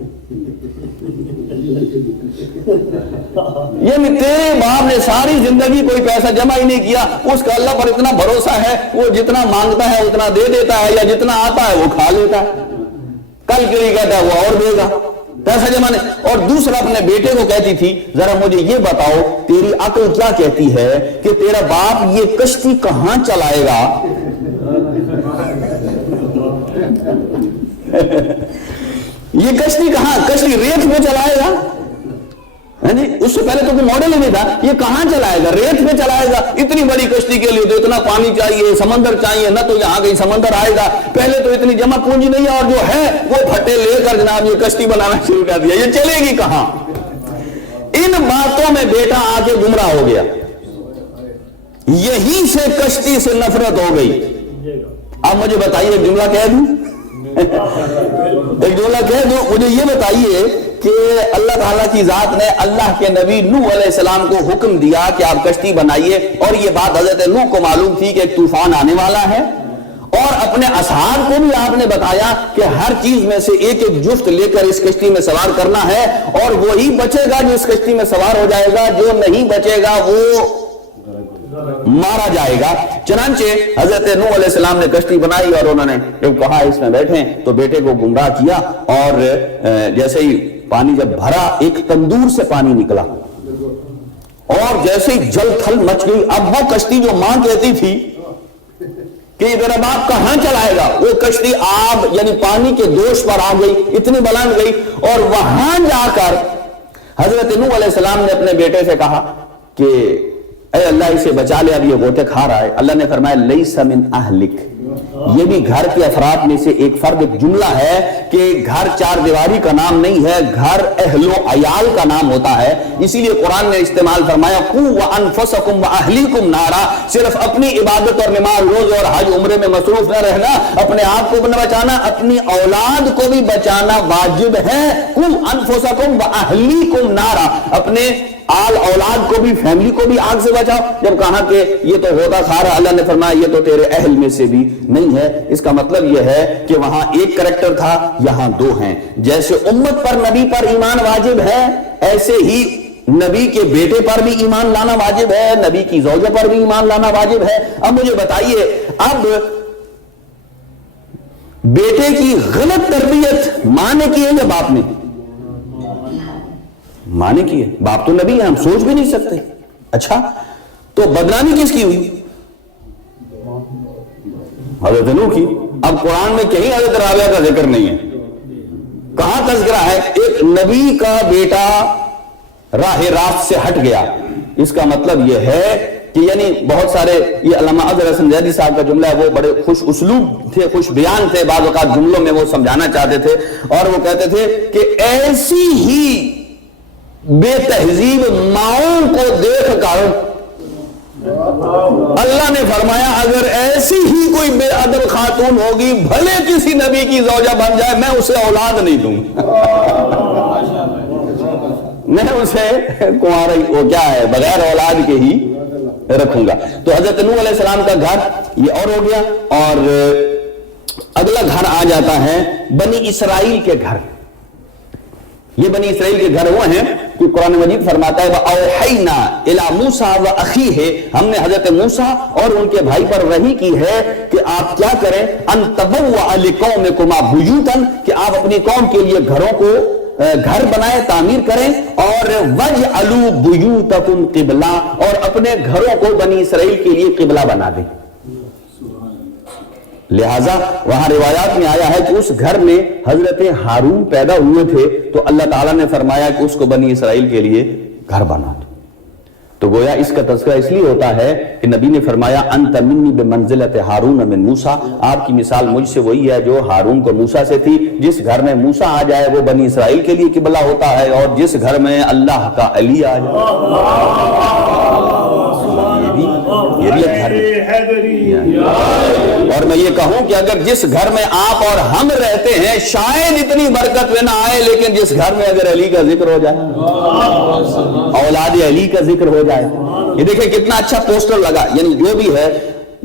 یعنی تیرے باپ نے ساری زندگی کوئی پیسہ جمع ہی نہیں کیا, اس کا اللہ پر اتنا بھروسہ ہے وہ جتنا مانگتا ہے اتنا دے دیتا ہے, یا جتنا آتا ہے وہ کھا لیتا ہے, کل کے لیے کہتا ہے وہ اور دے گا, پیسہ جمع نہیں. اور دوسرا اپنے بیٹے کو کہتی تھی ذرا مجھے یہ بتاؤ تیری عقل کیا کہتی ہے کہ تیرا باپ یہ کشتی کہاں چلائے گا. یہ کشتی کہاں, کشتی ریت میں چلائے گا. اس سے پہلے تو کوئی ماڈل ہی نہیں تھا, یہ کہاں چلائے گا, ریت میں چلائے گا. اتنی بڑی کشتی کے لیے تو اتنا پانی چاہیے, سمندر چاہیے, نہ تو یہاں کہیں سمندر آئے گا, پہلے تو اتنی جمع پونجی نہیں ہے, اور جو ہے وہ پھٹے لے کر جناب یہ کشتی بنانا شروع کر دیا, یہ چلے گی کہاں. ان باتوں میں بیٹا آ کے گمراہ ہو گیا, یہی سے کشتی سے نفرت ہو گئی. اب مجھے بتائیے ایک جملہ کہہ دوں, مجھے یہ بتائیے کہ اللہ تعالیٰ کی ذات نے اللہ کے نبی نوح علیہ السلام کو حکم دیا کہ آپ کشتی بنائیے, اور یہ بات حضرت نوح کو معلوم تھی کہ ایک طوفان آنے والا ہے, اور اپنے اصحاب کو بھی آپ نے بتایا کہ ہر چیز میں سے ایک ایک جفت لے کر اس کشتی میں سوار کرنا ہے، اور وہی بچے گا جو اس کشتی میں سوار ہو جائے گا، جو نہیں بچے گا وہ مارا جائے گا۔ چنانچہ حضرت نوح علیہ السلام نے کشتی بنائی اور انہوں نے جب کہا اس میں بیٹھیں تو بیٹے کو گمراہ کیا، اور جیسے ہی پانی جب بھرا ایک تندور سے پانی نکلا اور جیسے ہی جل تھل مچ گئی۔ اب وہ کشتی جو ماں کہتی تھی کہ ادھر اب آپ کہاں چلائے گا، وہ کشتی آب یعنی پانی کے دوش پر آ گئی، اتنی بلند گئی، اور وہاں جا کر حضرت نوح علیہ السلام نے اپنے بیٹے سے کہا کہ اے اللہ اسے بچا لے، اب یہ غوطے کھا رہا ہے۔ اللہ نے فرمایا لیس من اہلک، یہ بھی گھر کے افراد میں سے ایک فرد۔ ایک جملہ ہے کہ گھر چار دیواری کا نام نہیں ہے، گھر اہل و عیال کا نام ہوتا ہے، اسی لیے قرآن نے استعمال فرمایا قوا انفسکم واہلیکم نارا، صرف اپنی عبادت اور نماز روز اور حج عمرے میں مصروف نہ رہنا، اپنے آپ کو بھی بچانا، اپنی اولاد کو بھی بچانا واجب ہے۔ قوا انفسکم واہلیکم نارا، اپنے آل اولاد کو بھی، فیملی کو بھی آگ سے بچاؤ۔ جب کہا کہ یہ تو ہوتا کھا رہا، اللہ نے فرمایا یہ تو تیرے اہل میں سے بھی نہیں ہے۔ اس کا مطلب یہ ہے کہ وہاں ایک کریکٹر تھا، یہاں دو ہیں۔ جیسے امت پر نبی پر ایمان واجب ہے، ایسے ہی نبی کے بیٹے پر بھی ایمان لانا واجب ہے، نبی کی زوجہ پر بھی ایمان لانا واجب ہے۔ اب مجھے بتائیے، اب بیٹے کی غلط تربیت ماں نے کی ہے یا باپ نے؟ ماں نے کی ہے، باپ تو نبی ہے، ہم سوچ بھی نہیں سکتے۔ اچھا تو بدنامی کس کی ہوئی؟ حضرت نوح کی۔ اب قرآن میں کہیں حضرت رابعہ کا ذکر نہیں ہے، کہاں تذکرہ ہے؟ ایک نبی کا بیٹا راہ راست سے ہٹ گیا۔ اس کا مطلب یہ ہے کہ یعنی بہت سارے، یہ علامہ اظہر حسن زیدی صاحب کا جملہ ہے، وہ بڑے خوش اسلوب تھے، خوش بیان تھے، بعض اوقات جملوں میں وہ سمجھانا چاہتے تھے، اور وہ کہتے تھے کہ ایسی ہی بے تہذیب ماؤں کو دیکھ کر اللہ نے فرمایا اگر ایسی ہی کوئی بے ادب خاتون ہوگی، بھلے کسی نبی کی زوجہ بن جائے، میں اسے اولاد نہیں دوں گا، میں اسے کنواری وہ کیا ہے بغیر اولاد کے ہی رکھوں گا۔ تو حضرت نوح علیہ السلام کا گھر یہ اور ہو گیا، اور اگلا گھر آ جاتا ہے بنی اسرائیل کے گھر۔ یہ بنی اسرائیل کے گھر وہ ہیں کہ قرآن مجید فرماتا ہے وَأَوْحَيْنَا إِلَى مُوسَىٰ وَأَخِيهِ، ہم نے حضرت موسیٰ اور ان کے بھائی پر وحی کی ہے کہ آپ کیا کریں، أَن تَبَوَّأَ لِقَوْمِكُمَا بُيُوتًا، کہ آپ اپنی قوم کے لیے گھروں کو گھر بنائیں، تعمیر کریں، اور وَاجْعَلُوا بُيُوتَكُمْ قِبْلَةً، اور اپنے گھروں کو بنی اسرائیل کے لیے قبلہ بنا دیں۔ لہٰذا وہاں روایات میں آیا ہے کہ اس گھر میں حضرت ہارون پیدا ہوئے تھے، تو اللہ تعالیٰ نے فرمایا کہ اس کو بنی اسرائیل کے لیے گھر بنا دو۔ تو گویا اس کا تذکرہ اس لیے ہوتا ہے کہ نبی نے فرمایا انت منی بمنزلت ہارون من موسیٰ، آپ کی مثال مجھ سے وہی ہے جو ہارون کو موسیٰ سے تھی۔ جس گھر میں موسیٰ آ جائے وہ بنی اسرائیل کے لیے قبلہ ہوتا ہے، اور جس گھر میں اللہ کا علی آ جائے یہ بھی ایک گھر ہے۔ اور میں یہ کہوں کہ اگر جس گھر میں آپ اور ہم رہتے ہیں شاید اتنی برکت میں نہ آئے، لیکن جس گھر میں اگر علی کا ذکر ہو جائے، اولاد علی کا ذکر ہو جائے، یہ دیکھیں کتنا اچھا پوسٹر لگا۔ یعنی جو بھی ہے،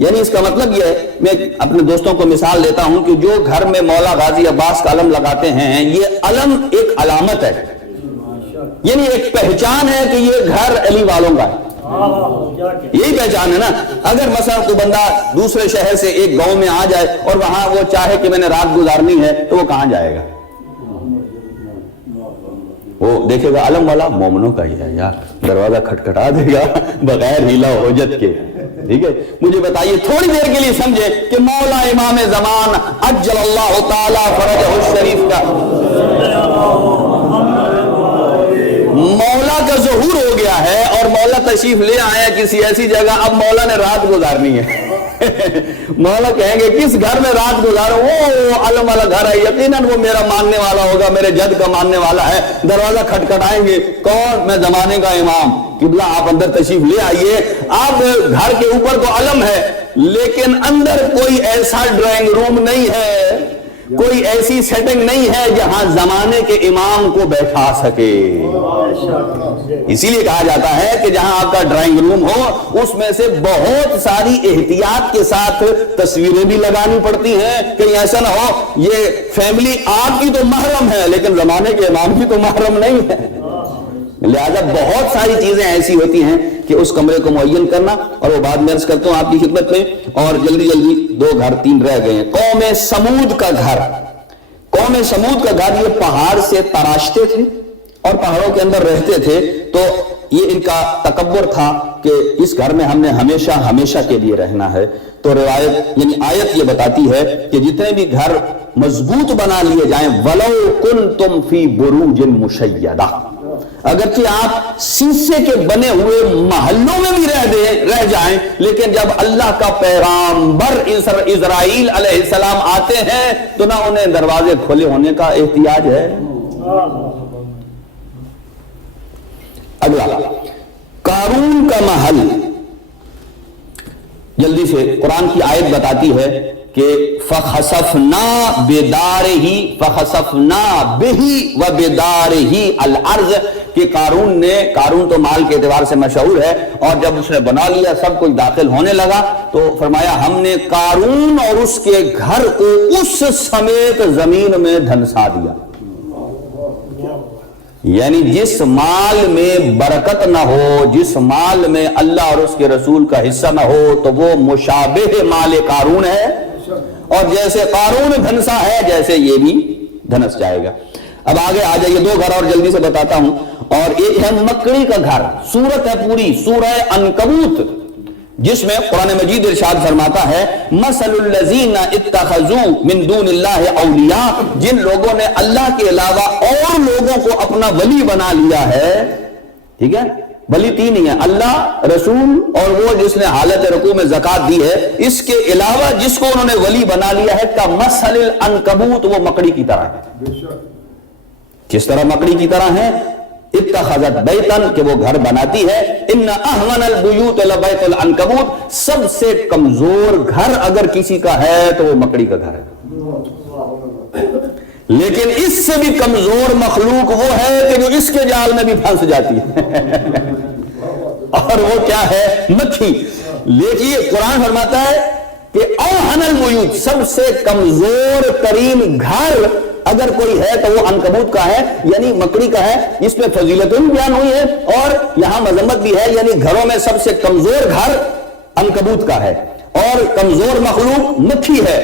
یعنی اس کا مطلب یہ ہے، میں اپنے دوستوں کو مثال دیتا ہوں کہ جو گھر میں مولا غازی عباس کا علم لگاتے ہیں، یہ علم ایک علامت ہے، یعنی ایک پہچان ہے کہ یہ گھر علی والوں کا ہے، یہی پہچان ہے نا۔ اگر مثلا کوئی بندہ دوسرے شہر سے ایک گاؤں میں آ جائے اور وہاں وہ چاہے کہ میں نے رات گزارنی ہے، تو وہ کہاں جائے گا؟ وہ دیکھے گا علم والا مومنوں کا ہی ہے یار، دروازہ کھٹکھٹا دے گا بغیر ہیلا حجت کے۔ ٹھیک ہے، مجھے بتائیے تھوڑی دیر کے لیے سمجھے کہ مولا امام زمان عجل اللہ تعالی فرجہ الشریف کا مولا کا ظہور ہو گیا ہے، اور مولا تشریف لے آیا کسی ایسی جگہ، اب مولا نے رات گزارنی ہے۔ مولا کہیں گے کس گھر میں رات گزارو؟ وہ علم والا گھر ہے، یقیناً وہ میرا ماننے والا ہوگا، میرے جد کا ماننے والا ہے۔ دروازہ کھٹکھٹائیں گے، کون؟ میں زمانے کا امام قبلہ، آپ اندر تشریف لے آئیے۔ اب گھر کے اوپر تو علم ہے، لیکن اندر کوئی ایسا ڈرائنگ روم نہیں ہے، کوئی ایسی سیٹنگ نہیں ہے جہاں زمانے کے امام کو بیٹھا سکے. اسی لیے کہا جاتا ہے کہ جہاں آپ کا ڈرائنگ روم ہو اس میں سے بہت ساری احتیاط کے ساتھ تصویریں بھی لگانی پڑتی ہیں, کہیں ایسا نہ ہو یہ فیملی آپ کی تو محرم ہے لیکن زمانے کے امام کی تو محرم نہیں ہے. لہذا بہت ساری چیزیں ایسی ہوتی ہیں کہ اس کمرے کو معین کرنا. اور وہ بعد میں عرض کرتا ہوں آپ کی خدمت میں. اور جلدی جلدی 2 گھر 3 رہ گئے ہیں. قوم سمود کا گھر, قوم سمود کا گھر یہ پہاڑ سے تراشتے تھے اور پہاڑوں کے اندر رہتے تھے. تو یہ ان کا تکبر تھا کہ اس گھر میں ہم نے ہمیشہ ہمیشہ کے لیے رہنا ہے. تو روایت یعنی آیت یہ بتاتی ہے کہ جتنے بھی گھر مضبوط بنا لیے جائیں, وَلَوْ كُنْتُمْ فِي بُرُوجٍ مُشَيَّدَةٍ, اگرچہ آپ شیشے کے بنے ہوئے محلوں میں بھی رہ جائیں, لیکن جب اللہ کا پیغمبر اسرائیل علیہ السلام آتے ہیں تو نہ انہیں دروازے کھلے ہونے کا احتیاج ہے. اگلا قارون کا محل, جلدی سے قرآن کی آیت بتاتی ہے کہ فَخَسَفْنَا بِدَارِهِ فَخَسَفْنَا بِهِ وَبِدَارِهِ الْأَرْضِ, کہ قارون تو مال کے اعتبار سے مشہور ہے, اور جب اس نے بنا لیا سب کچھ داخل ہونے لگا تو فرمایا ہم نے قارون اور اس کے گھر کو اس سمیت زمین میں دھنسا دیا. یعنی جس مال میں برکت نہ ہو, جس مال میں اللہ اور اس کے رسول کا حصہ نہ ہو, تو وہ مشابہ مال قارون ہے, اور جیسے قارون دھنسا ہے جیسے یہ بھی دھنس جائے گا. اب آگے آ جائیے 2 گھر اور جلدی سے بتاتا ہوں. اور ایک ہے مکڑی کا گھر, سورت ہے پوری سورہ عنکبوت, جس میں قرآن مجید ارشاد فرماتا ہے مثل الذین اتخذوا من دون اللہ اولیاء, جن لوگوں نے اللہ کے علاوہ اور لوگوں کو اپنا ولی بنا لیا ہے. ٹھیک ہے, ولی 3 ہی ہیں, اللہ, رسول اور وہ جس نے حالت رکوع میں زکات دی ہے. اس کے علاوہ جس کو انہوں نے ولی بنا لیا ہے کا مثل العنکبوت, وہ مکڑی کی طرح ہے. کس طرح مکڑی کی طرح ہے؟ اتخذت بیتن, کہ وہ گھر بناتی ہے. ان احون البیوت لبیت العنکبوت, سب سے کمزور گھر اگر کسی کا ہے تو وہ مکڑی کا گھر ہے. لیکن اس سے بھی کمزور مخلوق وہ ہے کہ جو اس کے جال میں بھی پھنس جاتی ہے, اور وہ کیا ہے؟ مکھی. لیکن قرآن فرماتا ہے کہ اوہن البیوت, سب سے کمزور ترین گھر اگر کوئی ہے تو وہ عنکبوت کا ہے, یعنی مکڑی کا ہے. اس میں فضیلتیں بیان ہوئی ہے اور یہاں مذمت بھی ہے. یعنی گھروں میں سب سے کمزور گھر عنکبوت کا ہے, اور کمزور مخلوق مکھی ہے,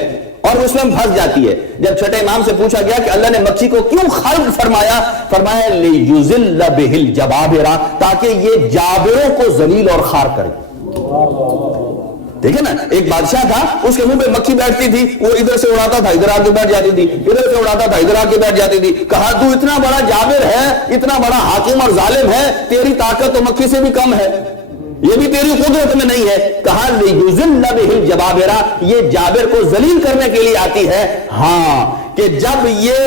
اور اس میں پھنس جاتی ہے. جب چھٹے امام سے پوچھا گیا کہ اللہ نے مکھی کو کیوں خلق فرمایا, فرمایا لِيُذِلَّ بِهِ الْجَبَابِرَ, تاکہ یہ جابروں کو ذلیل اور خوار کرے. دیکھیں نا, ایک بادشاہ تھا, اس کے منہ پہ مکھی بیٹھتی تھی, وہ ادھر سے اڑاتا تھا ادھر آ کے بیٹھ جاتی تھی, ادھر سے اڑاتا تھا ادھر آ کے بیٹھ جاتی تھی. کہا تو اتنا بڑا جابر ہے, اتنا بڑا حاکم اور ظالم ہے, تیری طاقت تو مکھی سے بھی کم ہے, یہ بھی تیری قدرت میں نہیں ہے. کہا لِيُذِلَّ بِهِ الْجَبَابِرَ, یہ جابر کو ذلیل کرنے کے لیے آتی ہے. ہاں, کہ جب یہ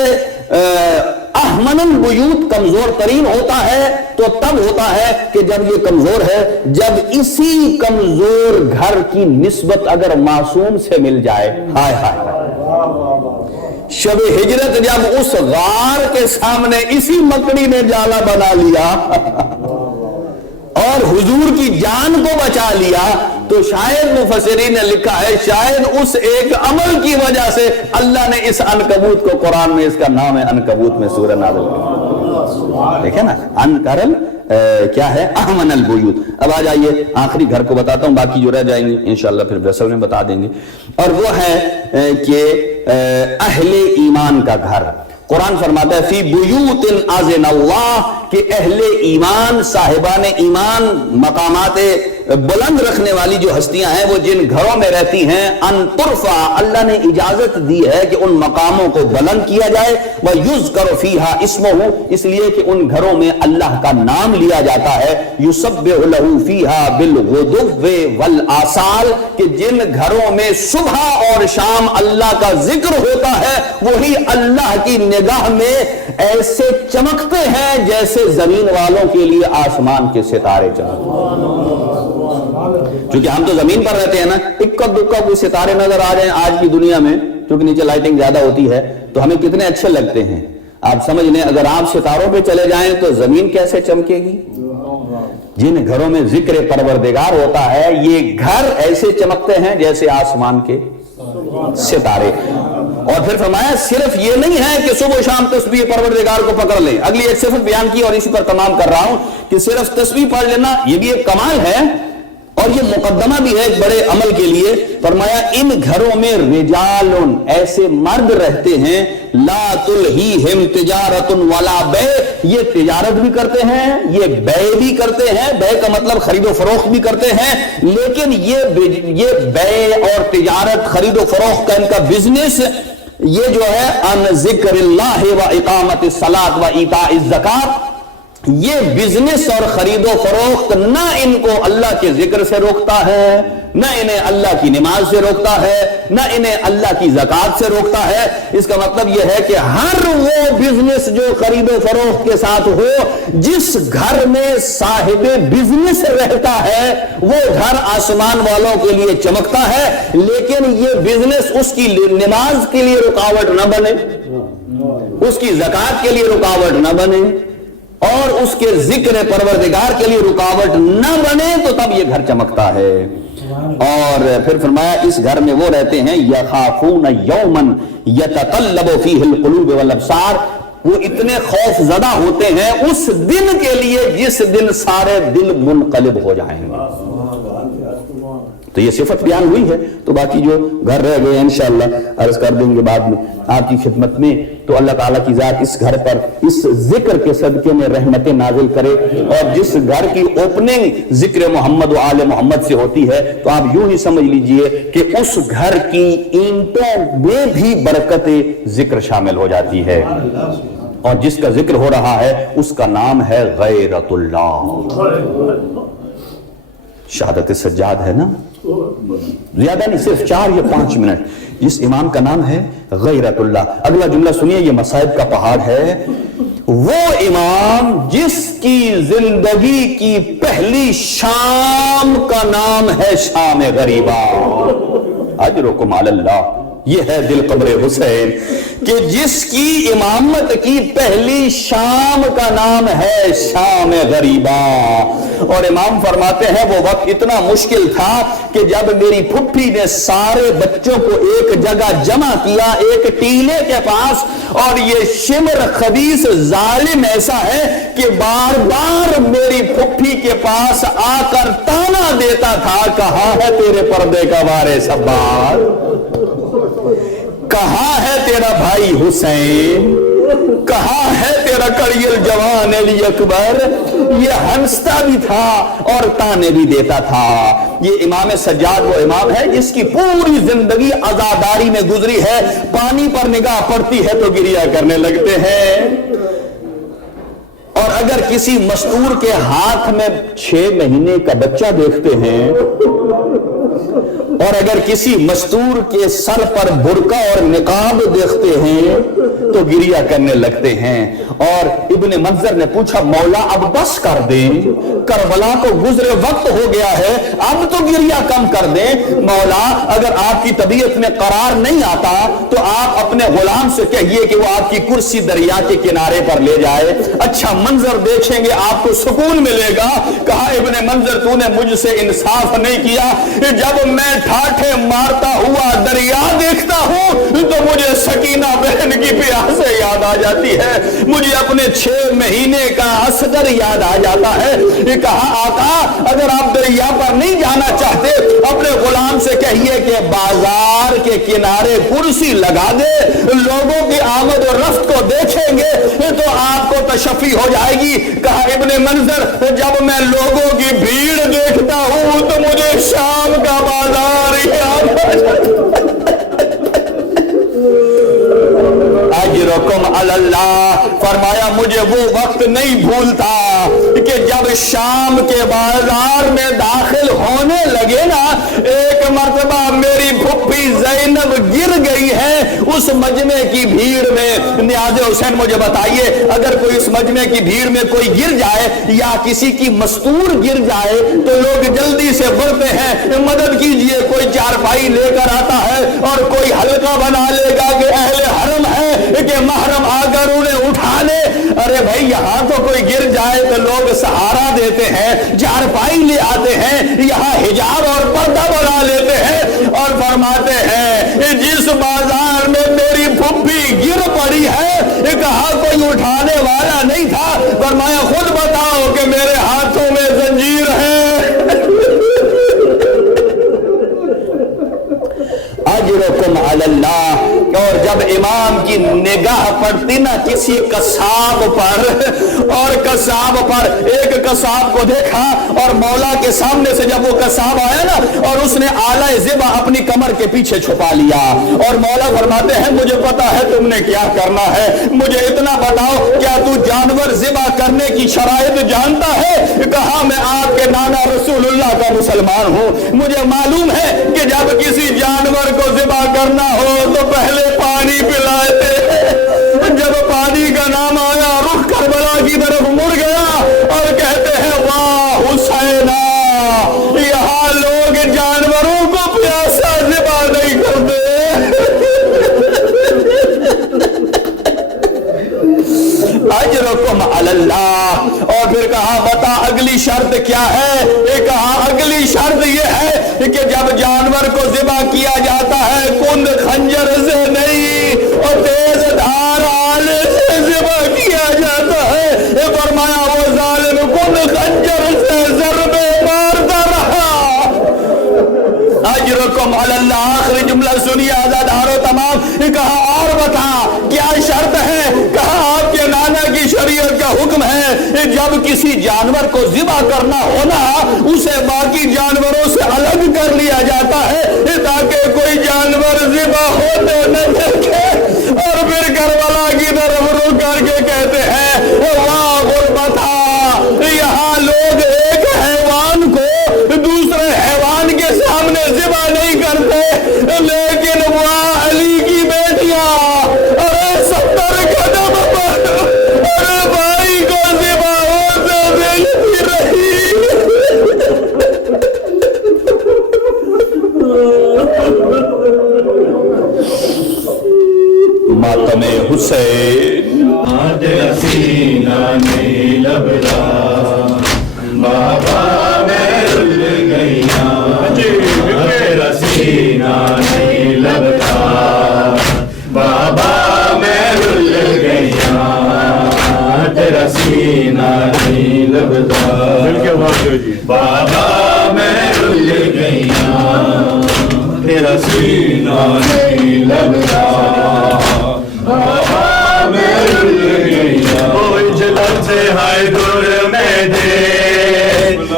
احمن البیوت کمزور ترین ہوتا ہے تو تب ہوتا ہے کہ جب یہ کمزور ہے, جب اسی کمزور گھر کی نسبت اگر معصوم سے مل جائے. ہائے ہائے, شب ہجرت جب اس غار کے سامنے اسی مکڑی نے جالا بنا لیا اور حضور کی جان کو بچا لیا, تو شاید مفسرین نے لکھا ہے شاید اس ایک عمل کی وجہ سے اللہ نے اس عنکبوت کو قرآن میں, اس کا نام ہے عنکبوت میں سورہ نازل کی. دیکھیں نا, عنکرل کیا ہے, احمن البیوت. اب آ جائیے آخری گھر کو بتاتا ہوں, باقی جو رہ جائیں گے انشاءاللہ پھر ویسل میں بتا دیں گے. اور وہ ہے کہ اہل ایمان کا گھر. قرآن فرماتا ہے فی بیوت اذن اللہ, کہ اہل ایمان, صاحبان ایمان, مقامات بلند رکھنے والی جو ہستیاں ہیں وہ جن گھروں میں رہتی ہیں, ان ترفع, اللہ نے اجازت دی ہے کہ ان مقاموں کو بلند کیا جائے. وَيُذْكَرُ فِيهَا اسْمُهُ, اس لیے کہ ان گھروں میں اللہ کا نام لیا جاتا ہے. يُسَبِّحُ لَهُ فِيهَا بِالْغُدُوِّ وَالْآصَالِ, کہ جن گھروں میں صبح اور شام اللہ کا ذکر ہوتا ہے وہی اللہ کی نگاہ میں ایسے چمکتے ہیں جیسے زمین والوں کے لیے آسمان کے ستارے چمکتے. چونکہ ہم تو زمین پر رہتے ہیں نا, اکا دکا کوئی ستارے نظر آ جائیں آج کی دنیا میں چونکہ نیچے لائٹنگ زیادہ ہوتی ہے تو ہمیں کتنے اچھے لگتے ہیں. آپ سمجھ لیں اگر آپ ستاروں پہ چلے جائیں تو زمین کیسے چمکے گی. جن گھروں میں ذکر پروردگار ہوتا ہے یہ گھر ایسے چمکتے ہیں جیسے آسمان کے ستارے. اور پھر فرمایا صرف یہ نہیں ہے کہ صبح و شام تسبیح پروردگار کو پکڑ لیں. اگلی ایک صفت بیان کی اور اسی پر تمام کر رہا ہوں کہ صرف تسبیح پڑھ لینا یہ بھی ایک کمال ہے اور یہ مقدمہ بھی ہے ایک بڑے عمل کے لیے. فرمایا ان گھروں میں رجال ایسے مرد رہتے ہیں لا تلہیہم تجارت ولا بیع، یہ تجارت بھی کرتے ہیں یہ بیع بھی کرتے ہیں. بیع کا مطلب خرید و فروخت بھی کرتے ہیں، لیکن یہ بیع اور تجارت خرید و فروخت کا ان کا بزنس یہ جو ہے ان ذکر اللہ و اقامت الصلاۃ و ایتاء الزکات، یہ بزنس اور خرید و فروخت نہ ان کو اللہ کے ذکر سے روکتا ہے، نہ انہیں اللہ کی نماز سے روکتا ہے، نہ انہیں اللہ کی زکات سے روکتا ہے. اس کا مطلب یہ ہے کہ ہر وہ بزنس جو خرید و فروخت کے ساتھ ہو، جس گھر میں صاحب بزنس رہتا ہے وہ گھر آسمان والوں کے لیے چمکتا ہے، لیکن یہ بزنس اس کی نماز کے لیے رکاوٹ نہ بنے، اس کی زکات کے لیے رکاوٹ نہ بنے اور اس کے ذکر پروردگار کے لیے رکاوٹ نہ بنے تو تب یہ گھر چمکتا ہے. اور پھر فرمایا اس گھر میں وہ رہتے ہیں یخافون یوما یتقلب فیہ القلوب والابصار، وہ اتنے خوف زدہ ہوتے ہیں اس دن کے لیے جس دن سارے دل منقلب ہو جائیں گے. تو یہ صفت بیان ہوئی ہے، تو باقی جو گھر رہ گئے انشاءاللہ عرض کر دیں گے بعد میں آپ کی خدمت میں. تو اللہ تعالیٰ کی ذات اس گھر پر اس ذکر کے صدقے میں رحمتیں نازل کرے، اور جس گھر کی اوپننگ ذکر محمد و آل محمد سے ہوتی ہے تو آپ یوں ہی سمجھ لیجئے کہ اس گھر کی اینٹوں میں بھی برکت ذکر شامل ہو جاتی ہے. اور جس کا ذکر ہو رہا ہے اس کا نام ہے غیرت اللہ. شہادت سجاد ہے نا، زیادہ نہیں، صرف 4 یا 5 منٹ. جس امام کا نام ہے غیرت اللہ. اگلا جملہ سنیے، یہ مصائب کا پہاڑ ہے. وہ امام جس کی زندگی کی پہلی شام کا نام ہے شام غریبہ. اجرکم علی اللہ، یہ ہے دل قبر حسین کہ جس کی امامت کی پہلی شام کا نام ہے شام غریبہ. اور امام فرماتے ہیں وہ وقت اتنا مشکل تھا کہ جب میری پھپھی نے سارے بچوں کو ایک جگہ جمع کیا ایک ٹیلے کے پاس، اور یہ شمر خبیث ظالم ایسا ہے کہ بار بار میری پھپھی کے پاس آ کر تانا دیتا تھا، کہاں ہے تیرے پردے کا وارث عباس، کہاں ہے تیرا بھائی حسین، کہاں ہے تیرا کڑیل جوان علی اکبر. یہ ہنستا بھی تھا اور تانے بھی دیتا تھا. یہ امام سجاد وہ امام ہے جس کی پوری زندگی عزاداری میں گزری ہے. پانی پر نگاہ پڑتی ہے تو گریا کرنے لگتے ہیں. اور اگر کسی مستور کے ہاتھ میں 6 مہینے کا بچہ دیکھتے ہیں، اور اگر کسی مستور کے سر پر برقع اور نقاب دیکھتے ہیں تو گریا کرنے لگتے ہیں. اور ابن منظر نے پوچھا مولا اب بس کر دیں، کربلا کو گزرے وقت ہو گیا ہے، اب تو گریا کم کر دیں. مولا اگر آپ کی طبیعت میں قرار نہیں آتا تو آپ اپنے غلام سے کہیے کہ وہ آپ کی کرسی دریا کے کنارے پر لے جائے، اچھا منظر دیکھیں گے، آپ کو سکون ملے گا. کہا ابن منظر تو نے مجھ سے انصاف نہیں کیا. جب میں ٹھاٹھے مارتا ہوا دریا دیکھتا ہوں تو مجھے سکینہ بہن کی پیاسے یاد آ جاتی ہے، مجھے اپنے 6 مہینے کا اصغر یاد آ جاتا ہے. یہ کہا آقا اگر آپ دریا پر نہیں جانا چاہتے اپنے غلام سے کہیے کہ بازار کے کنارے کرسی لگا دے، لوگوں کی آمد و رفت کو دیکھیں گے تو آپ کو تشفی ہو جائے گی. کہا ابن منظر جب میں لوگوں کی بھیڑ دیکھتا ہوں تو مجھے شام کا بازار یاد آ جاتا ہے. اجرکم علی اللہ، فرمایا مجھے وہ وقت نہیں بھولتا کہ جب شام کے بازار میں داخل ہونے لگے نا، ایک مرتبہ میری پھپھی زینب گر گئی ہے اس مجمع کی بھیڑ میں۔ نیاز حسین مجھے بتائیے اگر کوئی اس مجمع کی بھیڑ میں کوئی گر جائے یا کسی کی مستور گر جائے تو لوگ جلدی سے بڑھتے ہیں مدد کیجئے، کوئی چارپائی لے کر آتا ہے اور کوئی حلقہ بنا لے گا کہ اہل حرم ہے کہ محرم آ کر انہیں اٹھا لے۔ ارے بھائی یہاں تو کوئی گر جائے تو لوگ سہارا دیتے ہیں، چارپائی لے آتے ہیں، یہاں حجاب اور پردہ بنا لیتے ہیں اور فرماتے ہیں جس بازار میں میری پھپھی گر پڑی ہے کہا کوئی اٹھانے والا نہیں تھا، فرمایا خود بتاؤ کہ میرے ہاتھوں میں زنجیر ہے۔ اجرکم علی اللہ۔ اور جب امام کی نگاہ پڑتی نا کسی قصاب پر اور قصاب پر، ایک قصاب کو دیکھا اور مولا کے سامنے سے جب وہ قصاب آیا نا اور اس نے آلہ ذبح اپنی کمر کے پیچھے چھپا لیا اور مولا فرماتے ہیں مجھے پتا ہے تم نے کیا کرنا ہے، مجھے اتنا بتاؤ کیا تو جانور ذبح کرنے کی شرائط جانتا ہے؟ کہا میں آپ کے نانا رسول اللہ کا مسلمان ہوں، مجھے معلوم ہے کہ جب کسی جانور کو ذبح کرنا ہو تو پہلے پانی پلاتے، جب پانی کا نام آیا رخ کربلا کی طرف مڑ گیا اور کہتے ہیں واہ حسینہ، یہاں لوگ جانوروں کو پیاسا ذبح نہیں کرتے۔ اجرکم علی اللہ۔ اور پھر کہا بتا اگلی شرط کیا ہے؟ کہا اگلی شرط یہ ہے کہ جب جانور کو ذبح کیا جاتا ہے کند خنجر سے نہیں اور تیز دھار آلے سے ذبح کیا جاتا ہے۔ فرمایا وہ ظالم کند خنجر سے ضربے مارتا رہا۔ اجرکم علی اللہ۔ آخری جملہ سنیے آزادارو تمام۔ کہا اور بتا کیا شرط ہے؟ کہا آپ کے نانا کی شریعت کا حکم ہے جب کسی جانور کو ذبح کرنا ہونا اسے باقی جانوروں سے الگ کر لیا جاتا ہے تاکہ کوئی جانور ذبح ہوتے نہ دیکھے۔ اور پھر کربلا کی طرف رک کر کے کہتے ہیں واہ غربتہ، یہاں لوگ ایک حیوان کو دوسرے حیوان کے سامنے ذبح نہیں کرتے، لیکن واہ علی کی بیٹیاں ارے 70 قدم پر ارے بھائی کو ذبح ہوتے دیکھتی رہی۔ ماتم حسین سینہ نہیں لبدا بابا میں رل گئیاں، تیرا سینہ نہیں لبدا بابا میں رل گئیاں، تیرا سینہ نہیں لبدا بابا میں رل گئیاں، تیرا سینہ نہیں لبدا بابا میں رل گئیاں۔ اجلت ہے دور میں دے،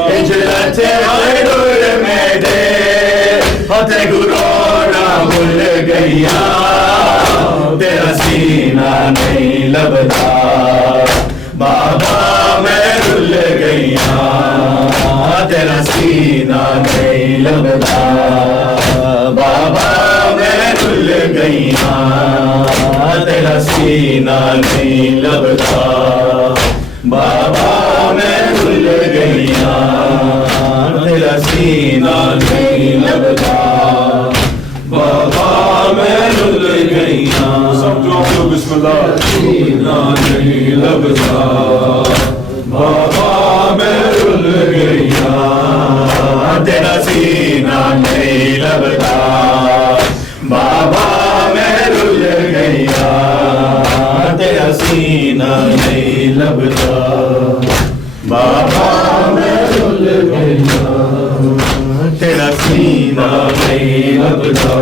اجلت ہے دور میں دے، فتح گرونا بھول گئیاں، تیرا سینہ نہیں لبدا بابا میں رل گئیاں، تیرا سینہ نہیں لبدا بابا میں رل گئیاں، تیرا سینہ نہیں لبدا بابا میں رل گئیاں، تیرا سینہ نہیں لبدا بابا میں رل گئیاں، بسم اللہ سینہ نہیں لبدا بابا میں رل گئیاں، تیرا سینہ نہیں لبدا بابا میں رل گئیاں، تیرا سینہ نہیں لبدا بابا میں رل گئیاں، تیرا سینہ نہیں لبدا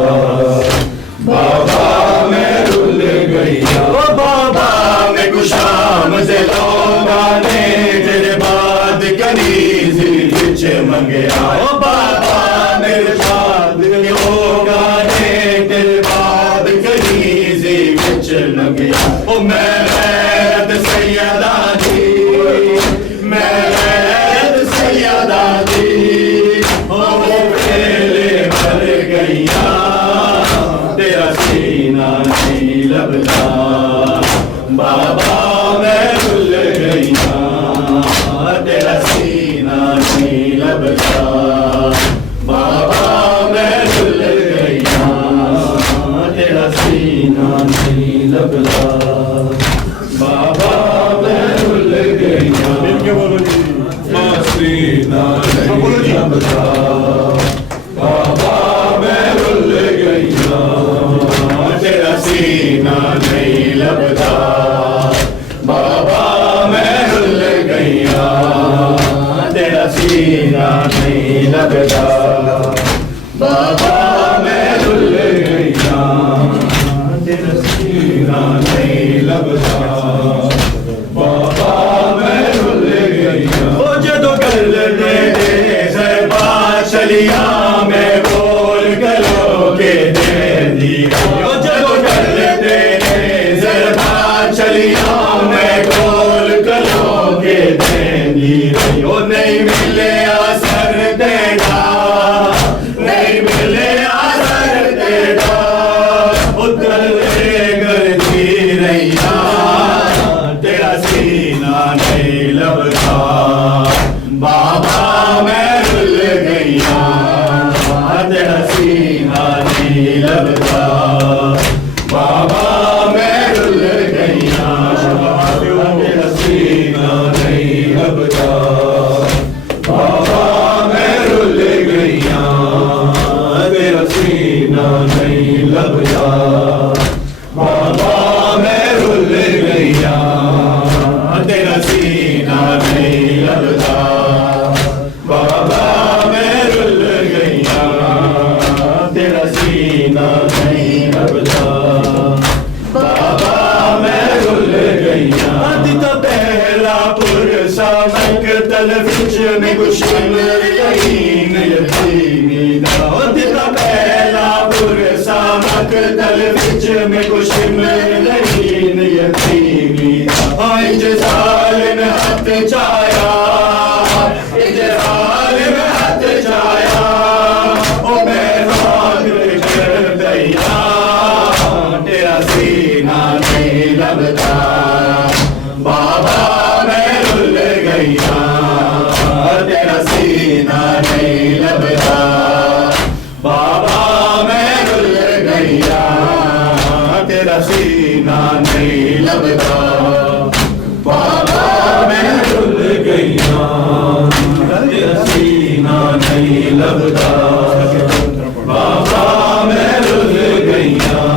بابا میں رل گئیاں۔ بابا میں گشام سے لوگانے تیرے بعد کنیزی کچھ منگیا، بابا میرے بعد لوگانے تیرے بعد کنیزی کچھ منگیا، میں غیرت سیدہ دی، میں غیرت سیدہ دی، وہ پھیلے مر گئیاں، لبدار بابا میں رل گئیاں مل کے بولو جی سینہ نہیں لبدا بابا میں رل گئیاں تیرا سینہ نہیں لبدا بابا میں رل گئیاں تیرا سینہ نہیں لبدا بابا میں رل گئیاں تیرا سینہ نہیں لبدا بابا میں رل گئیاں وہ جدو گل دے زیبا چلیا میں بول گلو کے دے دی وہ جدو گل دے زیبا چلیا میں بول گلو کے دے دی وہ نہیں ملے اثر تیرا نہیں ملے اثر تیرا ادھر گرتی رہیا تیرا سینہ نہیں لبدا بابا میں رل گئیاں تیرا سینہ نہیں لبدا بابا میں رل گئیاں تیرا سینہ نہیں لبدا بابا میں رل گئیاں تیرا سینہ نہیں لبدا بابا میں رل گئیاں تیرا سینہ نہیں لبدا بابا میں رل گئیاں تیرا سینہ نہیں لبدا بابا میں رل گئیاں دیتا پہلا پرسا مقتل وچ میں گشن یقین یتیمی دا دیتا پہلا پرسا مقتل وچ میں گشن یقین یتیمی دا انج ظالم ہاتھ چایا انج ظالم ہاتھ چایا او میں راگ کر دیا تیرا سینہ نہیں لبدا بابا میں رل گئیاں تیرا سینہ نہیں لبدا بابا میں رل گئیاں تیرا سینہ نہیں لبدا بابا میں رل گئیاں تیرا سینہ نہیں لبدا بابا میں رل گئیاں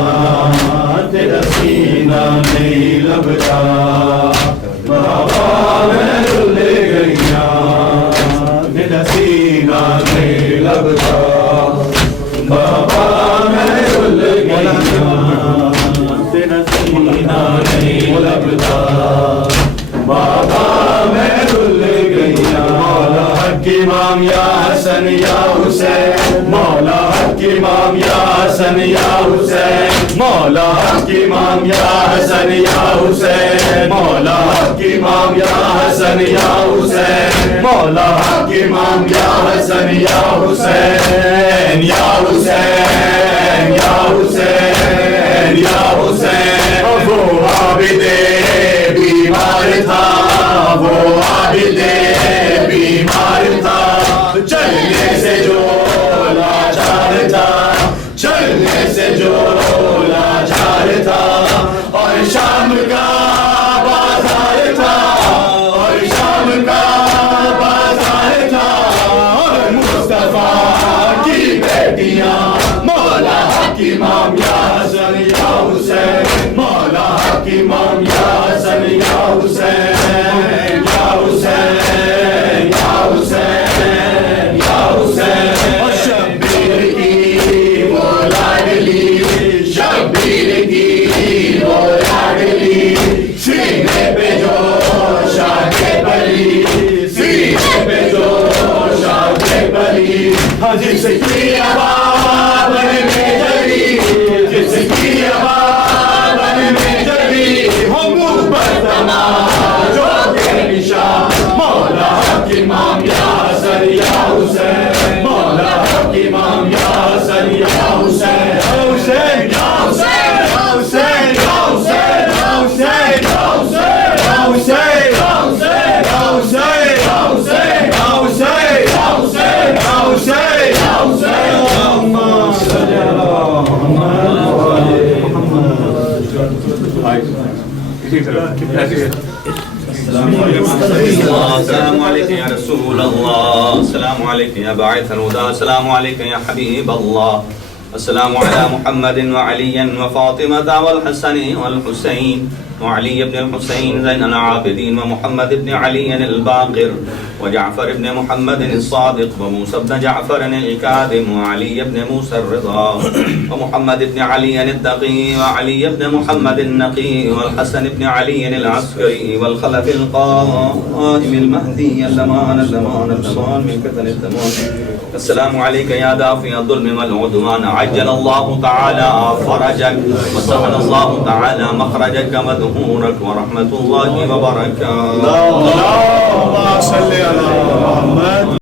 تیرا سینہ نہیں لبدا بابا میں رل گئیاں تیرا سینہ نہیں لبدا بابا میں رل گئیاں تیرا سینہ نہیں لبدا بابا میں رل گئیاں مولا حق امام یا حسن یا حسین مولا حق امام یا حسن یا حسین مولا حق امام یا حسن یا حسین مولا حق امام یا حسن یا حسین مولا حق امام یا حسن یا حسین یا حسین یا حسین یا حسین وہ عابد بیمار تھا وہ عابد بیمار تھا چلنے سے جو لاچار تھا چلنے سے جو لاچار تھا اور شام کا بازار تھا اور شام کا بازار تھا اور مصطفیٰ کی بیٹیاں مولا حق امام یا حسن یا حسین مولا حق امام یا حسن یا حسین یا حسین یا حسین یا حسین اور شبیر کی وہ لاڈلی شبیر کی وہ لاڈلی سینے پہ جو شاہ بلی سینے پہ جو شاہ بلی جس کی آواز میں جلی جس کی آواز میں جلی ہم اوپر تنا جو کے نشان مولا حق امام یا حسن یا حسین مولا حق امام یا حسن یا حسین حسین یا حسین یا حسین یا حسین یا حسین یا حسین یا حسین یا حسین یا حسین یا حسین یا حسین یا حسین یا حسین یا حسین السلام عليك يا رسول الله، السلام عليك يا باعث الهدى، السلام عليك يا حبيب الله، السلام على محمد وعلي وفاطمة والحسن والحسين وعلي بن الحسين زين العابدين ومحمد بن علي الباقر وجعفر بن محمد الصادق وموسى بن جعفر الكاظم وعلي بن موسى الرضا ومحمد بن علي التقي وعلي بن محمد النقي والحسن بن علي العسكري والخلف القائم المهدي الأمان من فتن الزمان. السلام عليك يا دافع الظلم والعدوان، عجل الله تعالى فرجك وسهل الله تعالى مخرجك مدهورك ورحمة الله وبركاته. اللهم صل على محمد.